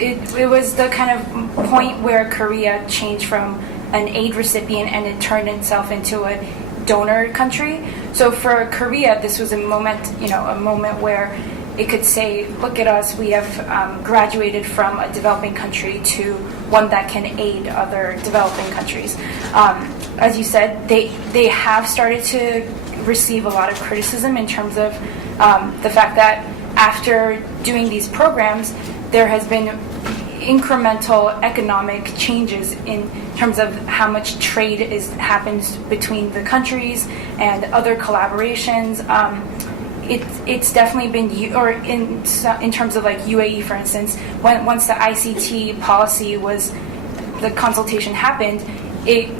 it was the kind of point where Korea changed from an aid recipient and it turned itself into a donor country. So for Korea, this was a moment where it could say, look at us, we have graduated from a developing country to one that can aid other developing countries. As you said, they have started to receive a lot of criticism in terms of the fact that after doing these programs, there has been incremental economic changes in terms of how much trade happens between the countries and other collaborations. It's definitely been, or in terms of UAE, for instance, once the ICT policy the consultation happened,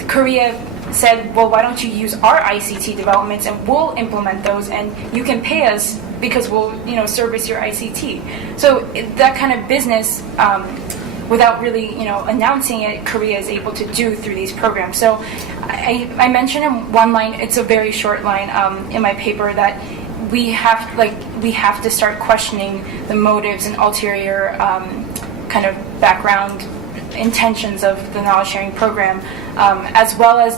Korea said, well, why don't you use our ICT developments and we'll implement those and you can pay us because we'll service your ICT. So that kind of business, without really announcing it, Korea is able to do through these programs. So I mentioned in one line, it's a very short line in my paper, that we have to start questioning the motives and ulterior kind of background intentions of the knowledge sharing program, as well as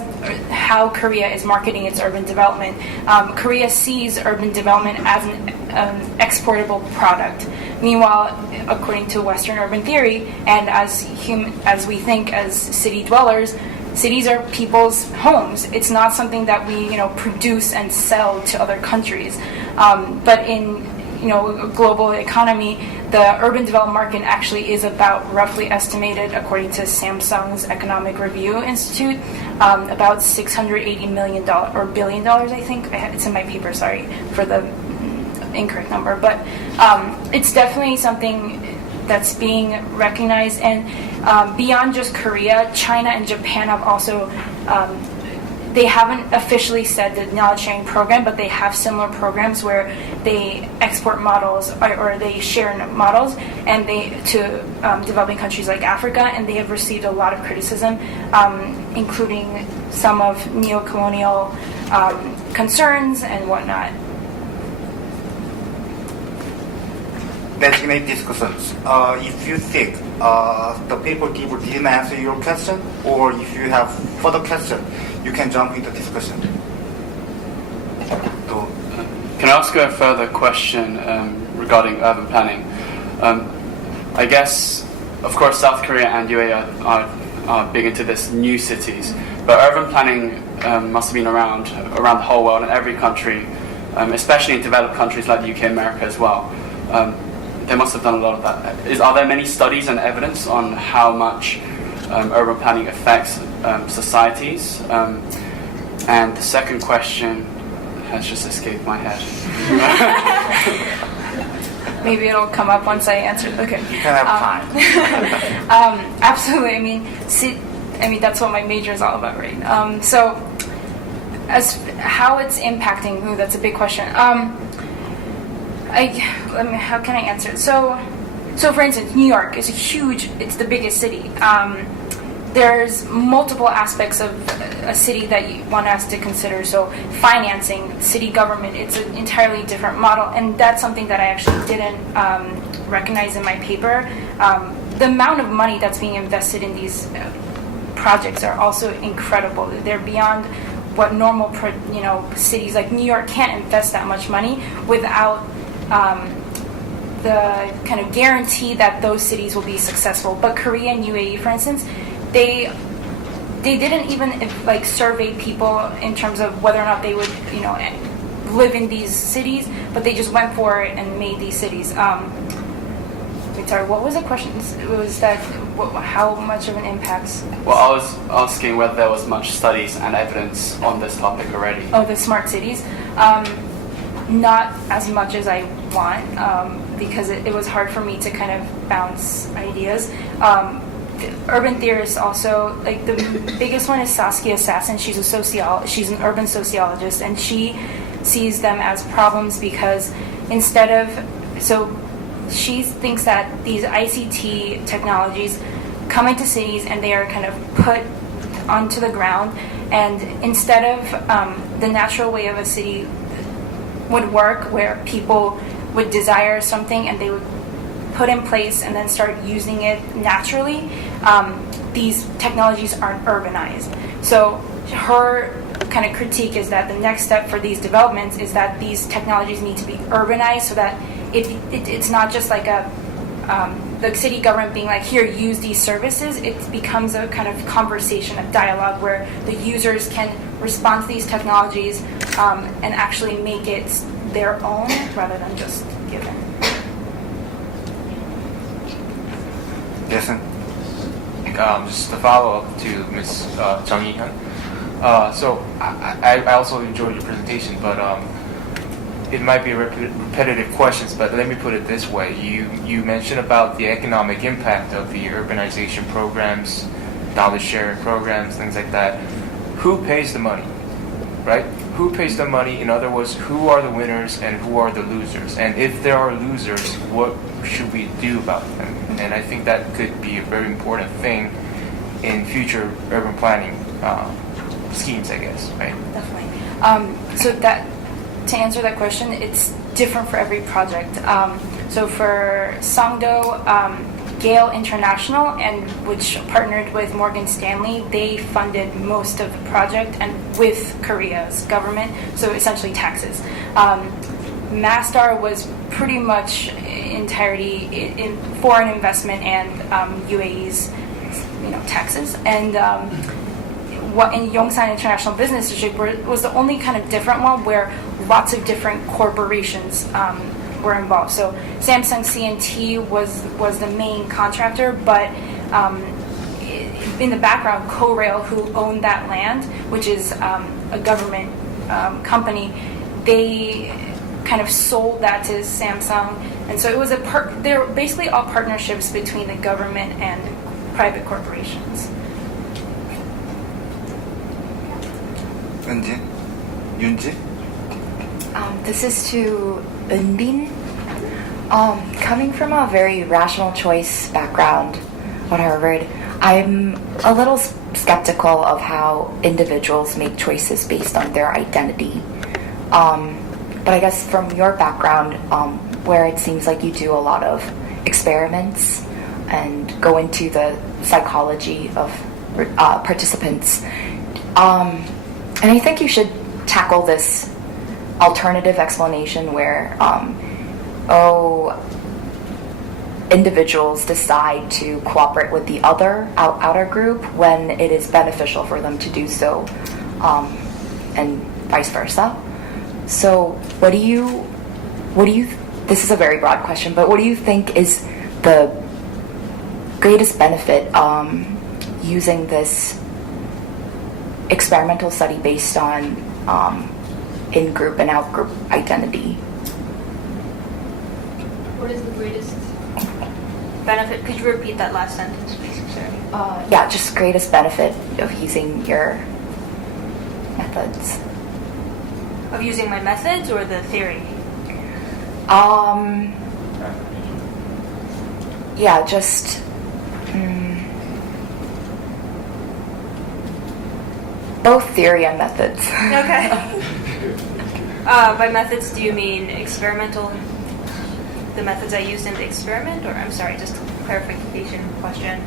how Korea is marketing its urban development. Korea sees urban development as an exportable product. Meanwhile, according to Western urban theory, and as we think as city dwellers, cities are people's homes. It's not something that we produce and sell to other countries. But in a global economy, the urban development market actually is about, roughly estimated according to Samsung's Economic Review Institute, about $680 million or billion dollars, I think. It's in my paper, sorry for the incorrect number. But it's definitely something that's being recognized. And beyond just Korea, China and Japan have also they haven't officially said the knowledge sharing program, but they have similar programs where they export models or they share models and to developing countries like Africa, and they have received a lot of criticism, including some of neo-colonial concerns and whatnot. Designate discussions. If you think the paper giver didn't answer your question, or if you have further question, you can jump into discussion. Can I ask a further question regarding urban planning? I guess, of course, South Korea and UAE are big into this, new cities, but urban planning must have been around the whole world in every country, especially in developed countries like the UK, America as well. They must have done a lot of that. Are there many studies and evidence on how much urban planning affects societies? And the second question has just escaped my head. Maybe it'll come up once I answer. Okay. You can have time. Absolutely. I mean that's what my major is all about, right? So, as how it's impacting, that's a big question. How can I answer it? So for instance, New York is it's the biggest city. There's multiple aspects of a city that one has to consider. So financing, city government, it's an entirely different model. And that's something that I actually didn't recognize in my paper. The amount of money that's being invested in these projects are also incredible. They're beyond what normal cities like New York can't invest that much money without the kind of guarantee that those cities will be successful. But Korea and UAE, for instance, they didn't even survey people in terms of whether or not they would live in these cities, but they just went for it and made these cities. Sorry, what was the question? It was that how much of an impact? Well, I was asking whether there was much studies and evidence on this topic already. Oh, the smart cities. Not as much as I want, because it was hard for me to kind of bounce ideas. Urban theorists also, the biggest one is Saskia Sassen. She's an urban sociologist, and she sees them as problems because she thinks that these ICT technologies come into cities and they are kind of put onto the ground, and instead of the natural way of a city would work, where people would desire something and they would put in place and then start using it naturally, these technologies aren't urbanized. So her kind of critique is that the next step for these developments is that these technologies need to be urbanized, so that it's not just like the city government being like, here, use these services. It becomes a kind of conversation, a dialogue, where the users can respond to these technologies and actually make it their own rather than just given. Yes, sir. Just a follow-up to Ms. Jung Hee-hyun. So I also enjoyed your presentation, but it might be repetitive questions, but let me put it this way. You mentioned about the economic impact of the urbanization programs, knowledge sharing programs, things like that. Who pays the money, right? who pays the money? In other words, who are the winners and who are the losers? And if there are losers, what should we do about them? And I think that could be a very important thing in future urban planning schemes, I guess, right? Definitely. So that to answer that question, it's different for every project. So for Songdo, Gale International, and which partnered with Morgan Stanley, they funded most of the project and with Korea's government, so essentially taxes. Mastar was pretty much entirety in foreign investment and UAE's taxes. And what in Yongsan International Business District was the only kind of different one where lots of different corporations were involved. So Samsung C&T was the main contractor, but in the background, Korail, who owned that land, which is a government company, they kind of sold that to Samsung, and so it was they're basically all partnerships between the government and private corporations. 은지, 윤지. This is to Eunbin. Coming from a very rational choice background at Harvard, I'm a little skeptical of how individuals make choices based on their identity. But I guess from your background, where it seems like you do a lot of experiments and go into the psychology of participants, and I think you should tackle this alternative explanation where individuals decide to cooperate with the outer group when it is beneficial for them to do so, and vice versa. So what do you this is a very broad question, but what do you think is the greatest benefit using this experimental study based on in-group and out-group identity? What is the greatest benefit? Could you repeat that last sentence, please? Sorry. Yeah, just greatest benefit of using your methods. Of using my methods or the theory? Yeah, just both theory and methods. Okay. By methods, do you mean experimental? The methods I used in the experiment, or I'm sorry, just a clarification question.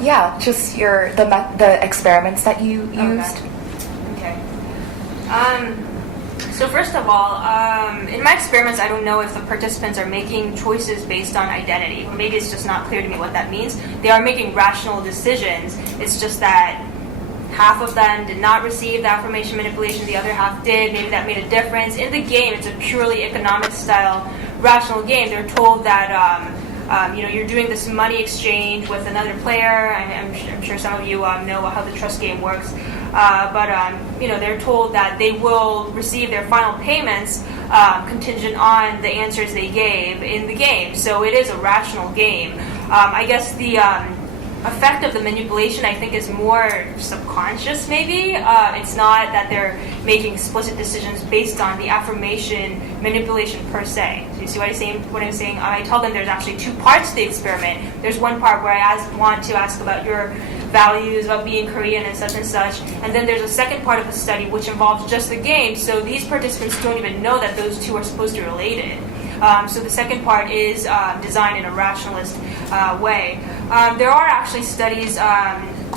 Yeah, just the experiments that you used. Okay. So first of all, in my experiments, I don't know if the participants are making choices based on identity. Or maybe it's just not clear to me what that means. They are making rational decisions. It's just that half of them did not receive the affirmation manipulation, the other half did. Maybe that made a difference. In the game, it's a purely economic style rational game. They're told that you're doing this money exchange with another player. I'm sure some of you know how the trust game works. But they're told that they will receive their final payments contingent on the answers they gave in the game. So it is a rational game. I guess the effect of the manipulation, I think, is more subconscious, maybe. It's not that they're making explicit decisions based on the affirmation manipulation per se. So you see what I'm saying? I tell them there's actually two parts to the experiment. There's one part where I want to ask about your values, about being Korean and such, and then there's a second part of the study which involves just the game, so these participants don't even know that those two are supposed to be related. So the second part is designed in a rationalist way. There are actually studies,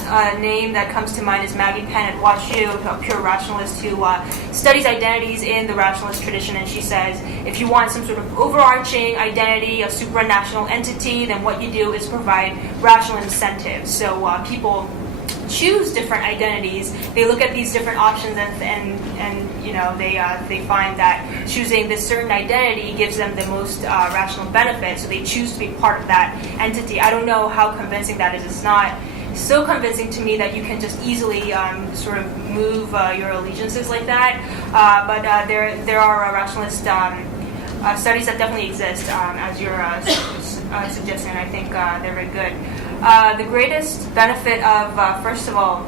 a name that comes to mind is Maggie Penn at WashU, a pure rationalist who studies identities in the rationalist tradition, and she says if you want some sort of overarching identity, a supranational entity, then what you do is provide rational incentives. So people choose different identities. They look at these different options and they find that choosing this certain identity gives them the most rational benefit. So they choose to be part of that entity. I don't know how convincing that is. It's not so convincing to me that you can just easily sort of move your allegiances like that. But there are rationalist studies that definitely exist, as you're suggesting. I think they're very good. The greatest benefit of, first of all,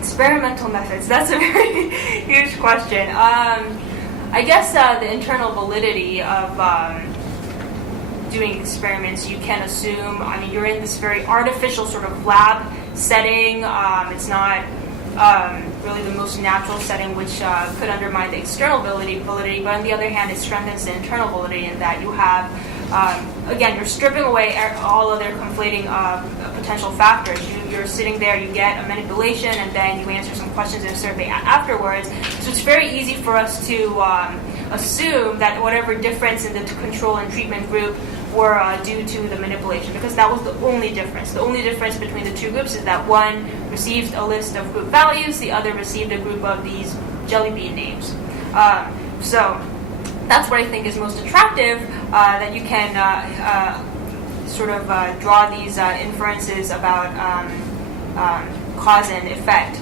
Experimental methods. That's a very huge question. I guess the internal validity of doing experiments, you can assume, I mean, you're in this very artificial sort of lab setting. It's not really the most natural setting, which could undermine the external validity, but on the other hand, it strengthens the internal validity in that you have, again, you're stripping away all other conflating potential factors. You're sitting there, you get a manipulation, and then you answer some questions in a survey afterwards. So it's very easy for us to assume that whatever difference in the control and treatment group were due to the manipulation, because that was the only difference. The only difference between the two groups is that one received a list of group values, the other received a group of these jelly bean names. So that's what I think is most attractive, that you can sort of draw these inferences about cause and effect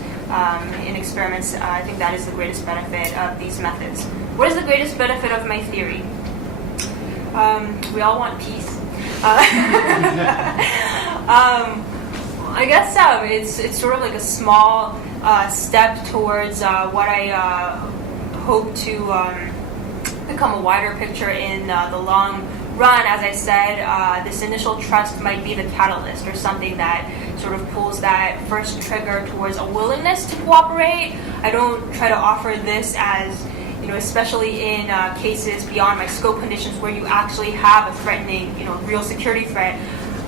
in experiments. I think that is the greatest benefit of these methods. What is the greatest benefit of my theory? We all want peace. I guess it's sort of like a small step towards what I hope to become a wider picture in the long run. As I said, this initial trust might be the catalyst or something that sort of pulls that first trigger towards a willingness to cooperate. I don't try to offer this as, especially in cases beyond my scope conditions where you actually have a threatening, real security threat.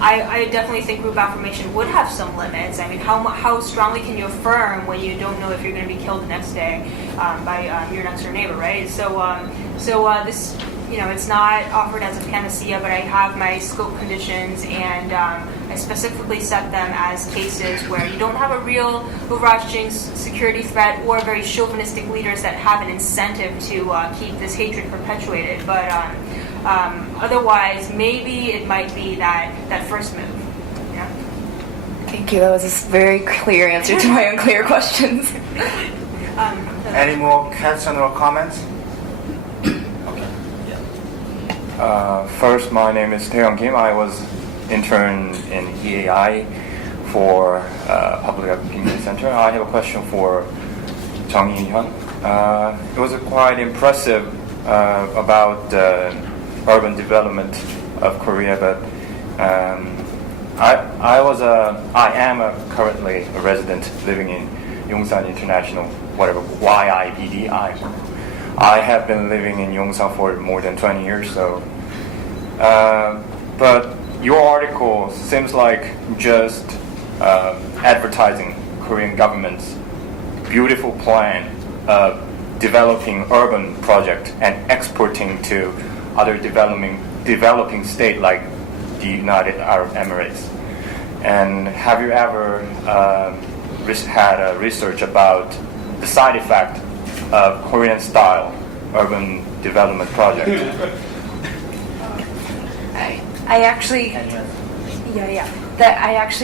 I definitely think group affirmation would have some limits. I mean, how strongly can you affirm when you don't know if you're going to be killed the next day by your next door neighbor, right? So this, it's not offered as a panacea, but I have my scope conditions, and I specifically set them as cases where you don't have a real overarching security threat or very chauvinistic leaders that have an incentive to keep this hatred perpetuated. But otherwise, maybe it might be that first move. Yeah. Thank you. That was a very clear answer to my unclear questions. Any more questions or comments? First, my name is Taeyoung Kim. I was intern in EAI for Public Opinion Center. I have a question for Jung Hee-hyun. It was quite impressive about urban development of Korea, but I am currently a resident living in Yongsan International, whatever, YIBD. I have been living in Yongsan for more than 20 years, so. But your article seems like just advertising Korean government's beautiful plan of developing urban project and exporting to other developing state like the United Arab Emirates. And have you ever had a research about the side effect of Korean-style urban development project? I actually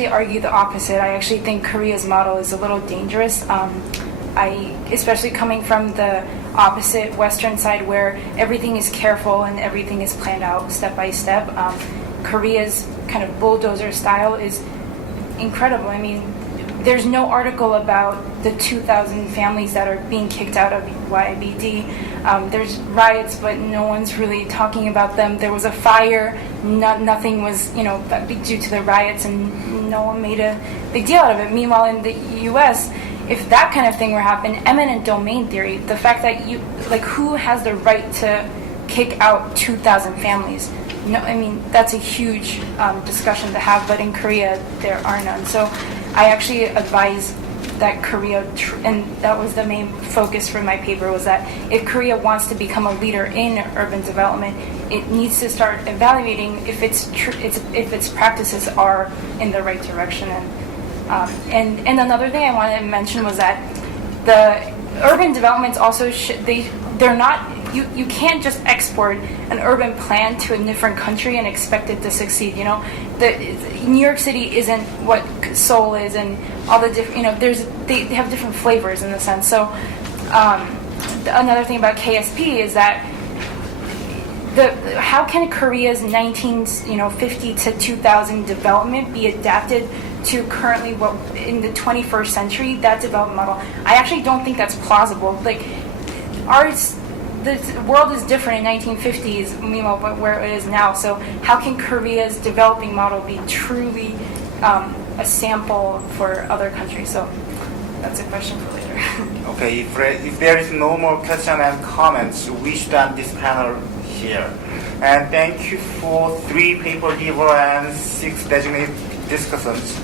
argue the opposite. I actually think Korea's model is a little dangerous. Especially coming from the opposite Western side where everything is careful and everything is planned out step by step. Korea's kind of bulldozer style is incredible. I mean, there's no article about the 2,000 families that are being kicked out of YBD. There's riots, but no one's really talking about them. There was a fire. Nothing was, due to the riots, and no one made a big deal out of it. Meanwhile, in the U.S., if that kind of thing were happening, eminent domain theory, the fact that who has the right to kick out 2,000 families? No, I mean, that's a huge discussion to have, but in Korea, there are none. So I actually advise that Korea, and that was the main focus for my paper, was that if Korea wants to become a leader in urban development, it needs to start evaluating if its practices are in the right direction. And another thing I wanted to mention was that the urban developments also they're not. You can't just export an urban plan to a different country and expect it to succeed. New York City isn't what Seoul is, and all the different. They have different flavors in the sense. So another thing about KSP is that how can Korea's 1950 to 2000 development be adapted to currently what in the 21st century, that development model? I actually don't think that's plausible. Like, the world is different in 1950s, meanwhile, where it is now. So how can Korea's developing model be truly a sample for other countries? So that's a question for later. Okay, if there is no more question and comments, we should end this panel here. And thank you for 3 paper giver and 6 designated discussants.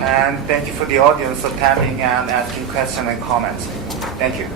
And thank you for the audience attending and asking questions and comments. Thank you.